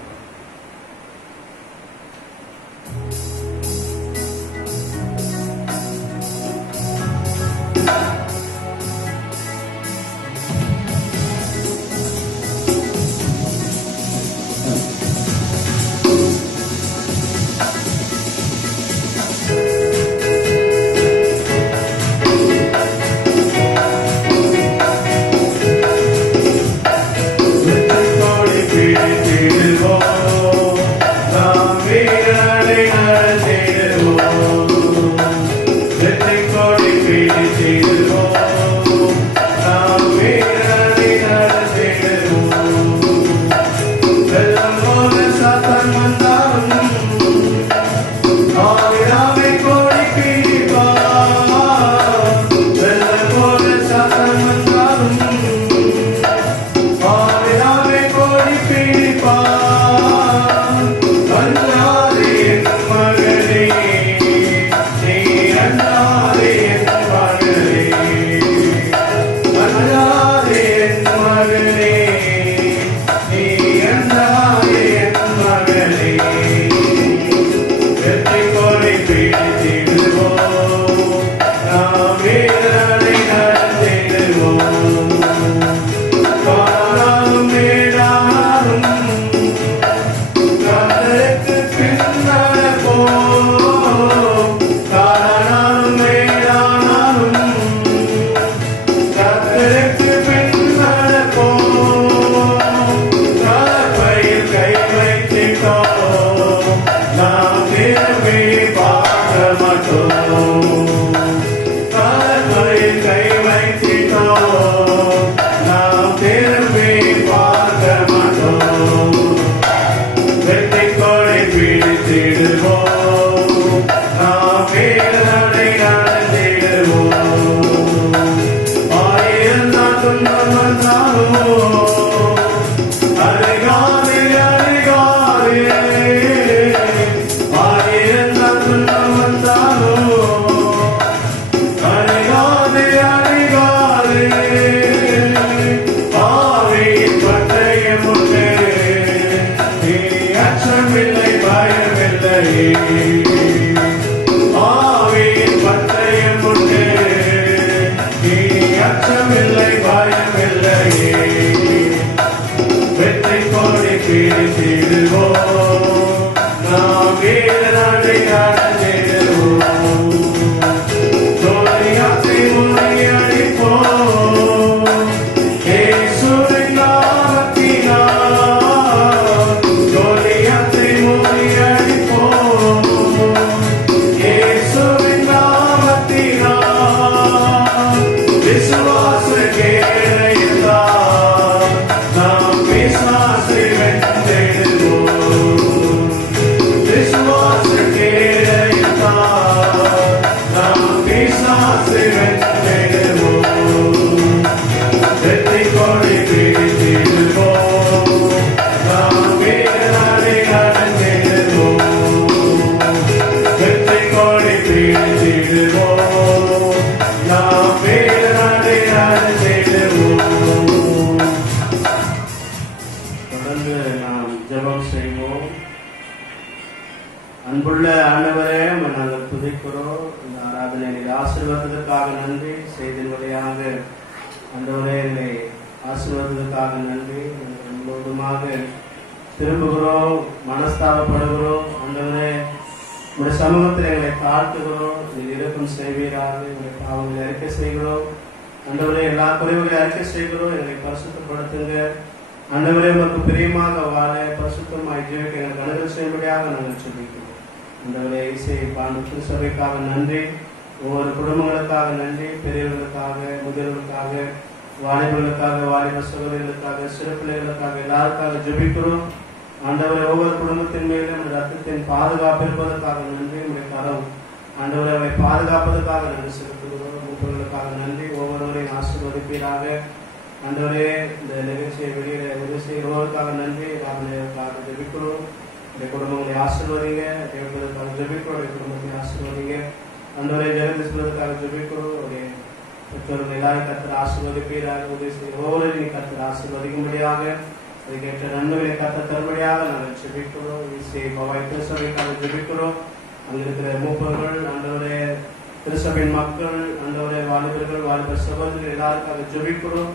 அன்புள்ள ஆண்டவரே, நாங்கள் துதிக்கிறோம். இந்த ஆராதனை ஆசீர்வாதத்திற்காக நன்றி. செய்தின் வழியாக ஆண்டவரே எங்களை ஆசீர்வாதத்திற்காக நன்றி. முழுவதுமாக திரும்புகிறோம், மனஸ்தாபப்படுகிறோம். ஆண்டவரே, உடைய சமூகத்தில் எங்களை தாழ்த்துகிறோம். நீங்கள் இருக்கும் செய்வீராக எங்களை பாவங்களை அறிக்கை செய்கிறோம். ஆண்டவரே எல்லா குறைவுகளை அறிக்கை செய்கிறோம், எங்களை பரிசுத்தப்படுத்துங்க. ஆண்டவரே உமக்கு பிரியமாக வாழ பரிசுத்தமாய் ஜீவிக்க எங்களுக்கு அனுகூலம் செய்யும்படியாக நாங்கள் சொல்லிக்கிறோம். ஆண்டவரே இசை பாண்டு சபைக்காக நன்றி, ஒவ்வொரு குடும்பங்களுக்காக நன்றி, பெரியவர்களுக்காக, முதியவர்களுக்காக, வாலிபர்களுக்காக, வாலிப சகோதரிகளுக்காக, சிறு பிள்ளைகளுக்காக, எல்லாருக்காக ஜெபிக்கிறோம். ஆண்டவரை ஒவ்வொரு குடும்பத்தின் மேலும் ரத்தத்தின் பாதுகாப்பு இருப்பதற்காக நன்றி. உங்களுடைய கரம் ஆண்டவரை அவரை பாதுகாப்பதற்காக நன்றி செலுத்துகிறோம். மூப்பர்களுக்காக நன்றி. ஒவ்வொருவரையும் ஆசீர்வதிப்பீராக. ஆண்டவரே இந்த நிகழ்ச்சியை வெளியிட உதவி செய்கிறவர்களுக்காக நன்றி. ராமனைக்காக ஜெபிக்கிறோம். இந்த குடும்பங்களை ஆசீர்வதிங்க. தேவர்களுக்காக ஜெபிக்கிறோம். குடும்பத்தை ஆசீர்வதிங்க. ஆண்டவரே ஜெகதீஸ்வரத்துக்காக ஜெபிக்கிறோம். அவருடைய பெற்றோர்கள் எல்லாரும் கர்த்தர் ஆசீர்வதிப்பீராக. உதவி செய்ய ஒவ்வொருவரையும் கர்த்தர் ஆசீர்வதிக்கும்படியாக, அதுக்கேற்ற நன்மைகளை கர்த்தர் தரும்படியாக நாங்கள் ஜெபிக்கிறோம். இசை பவாய் திருசபைக்காக ஜெபிக்கிறோம். அங்க இருக்கிற மூப்பர்கள், ஆண்டவரே திருசபையின் மக்கள், ஆண்டவரே வாலிபர்கள், வாலிப சகோதரர்கள் எல்லாருக்காக ஜெபிக்கிறோம்.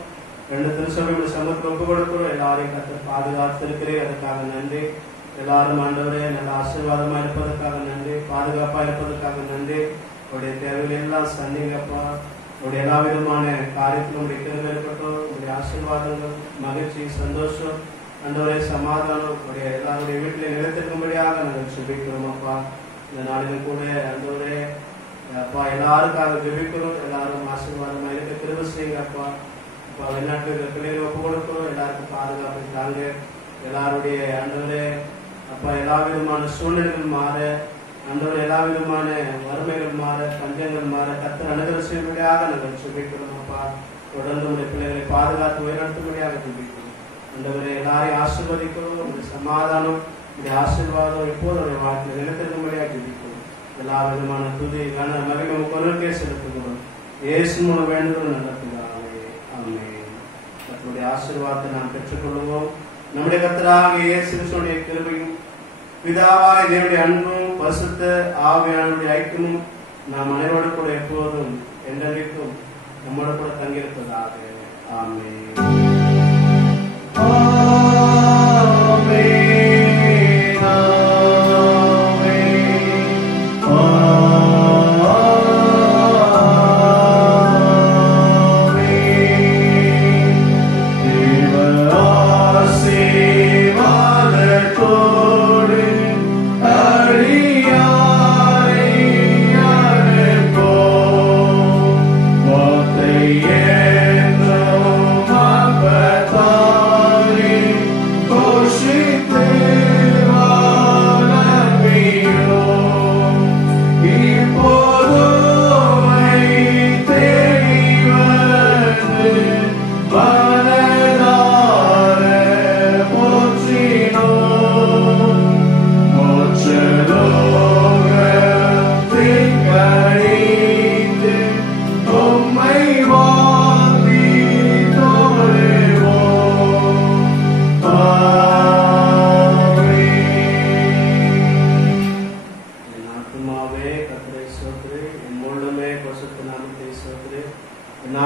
2 திருசபைகள் சமூகத்தில் ஒப்பு கொடுக்கிறோம். எல்லாரையும் கர்த்தர் பாதுகாத்திருக்கிறேன், அதுக்காக நன்றி. எல்லாரும் ஆண்டவரே நல்ல ஆசீர்வாதமா இருப்பதற்காக நன்றி, பாதுகாப்பா இருப்பதற்காக நன்றி. உடைய தேவைகள் எல்லாம் சந்திங்கப்பா. உடைய எல்லா விதமான காரியத்திலும் உடைய கிருபை இருக்கட்டும். உடைய ஆசீர்வாதங்கள், மகிழ்ச்சி, சந்தோஷம், ஆண்டவரே சமாதானம் உடைய எல்லாருடைய வீட்டிலே நிலைத்திருக்கும்படியாக நாங்கள் ஜெபிக்கிறோம் அப்பா. இந்த நாளிலும் கூட ஆண்டவரே அப்பா எல்லாருக்காக ஜெபிக்கிறோம். எல்லாரும் ஆசீர்வாதமா இருக்க கிருபை செய்யுங்க அப்பா. அப்பா வெளிநாட்டு பிள்ளைகளை ஒப்பு கொடுக்கிறோம். எல்லாருக்கும் பாதுகாப்பு தாங்க. எல்லாருடைய ஆண்டவரே அப்பா எல்லா விதமான சூழ்நிலைகள் மாற, ஆண்டவரே எல்லா விதமான வறுமைகள் மாற, பஞ்சங்கள் மாற கர்த்தர் அனுகிரகம் செய்யும்படியாக நாங்கள் ஜெபிக்கிறோம் அப்பா. தொடர்ந்து உடைய பிள்ளைகளை பாதுகாத்து உயர்த்தும்படியாக ஜெபிக்கிறோம். ஆண்டவரே எல்லாரையும் ஆசீர்வதிக்கிறோம். உடைய சமாதானம், உடைய ஆசீர்வாதம் எப்போது உடைய வாழ்க்கையில் நிலைத்திருக்கும்படியாக ஜெபிக்கிறோம். எல்லா விதமான துதி கன மகிமை கொள்கையை செலுத்துகிறோம். இயேசு மூலம் வேண்டுதல் நடத்துகிறாவே. ஆமென். கர்த்தருடைய ஆசீர்வாதத்தை நாம் பெற்றுக்கொள்வோம். நம்முடைய கர்த்தராகிய இயேசு கிறிஸ்துவின் கிருபையும் பிதாவாகிய தேவனுடைய அன்பும் பரிசுத்த ஆவியானவருடைய ஐக்கியமும் நாம் அனைவரோடு கூட எப்போதும் என்றென்றைக்கும் நம்மோடு கூட தங்கியிருப்பதாக. ஆமென்.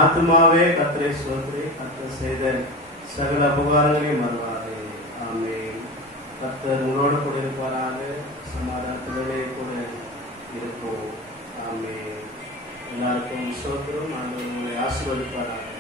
ஆத்துமாவே கர்த்தரை ஸ்தோத்திரி. கர்த்தர் செய்த சகல உபகாரங்களையும் மறவாதே. ஆமென். கர்த்தர் உங்களோடு கூட இருப்பாராக. சமாதானத்திலே கூட இருப்போம். ஆமென். எல்லாருக்கும் ஸ்தோத்திரம். ஆண்டவர் உங்களை ஆசீர்வதிப்பாராக.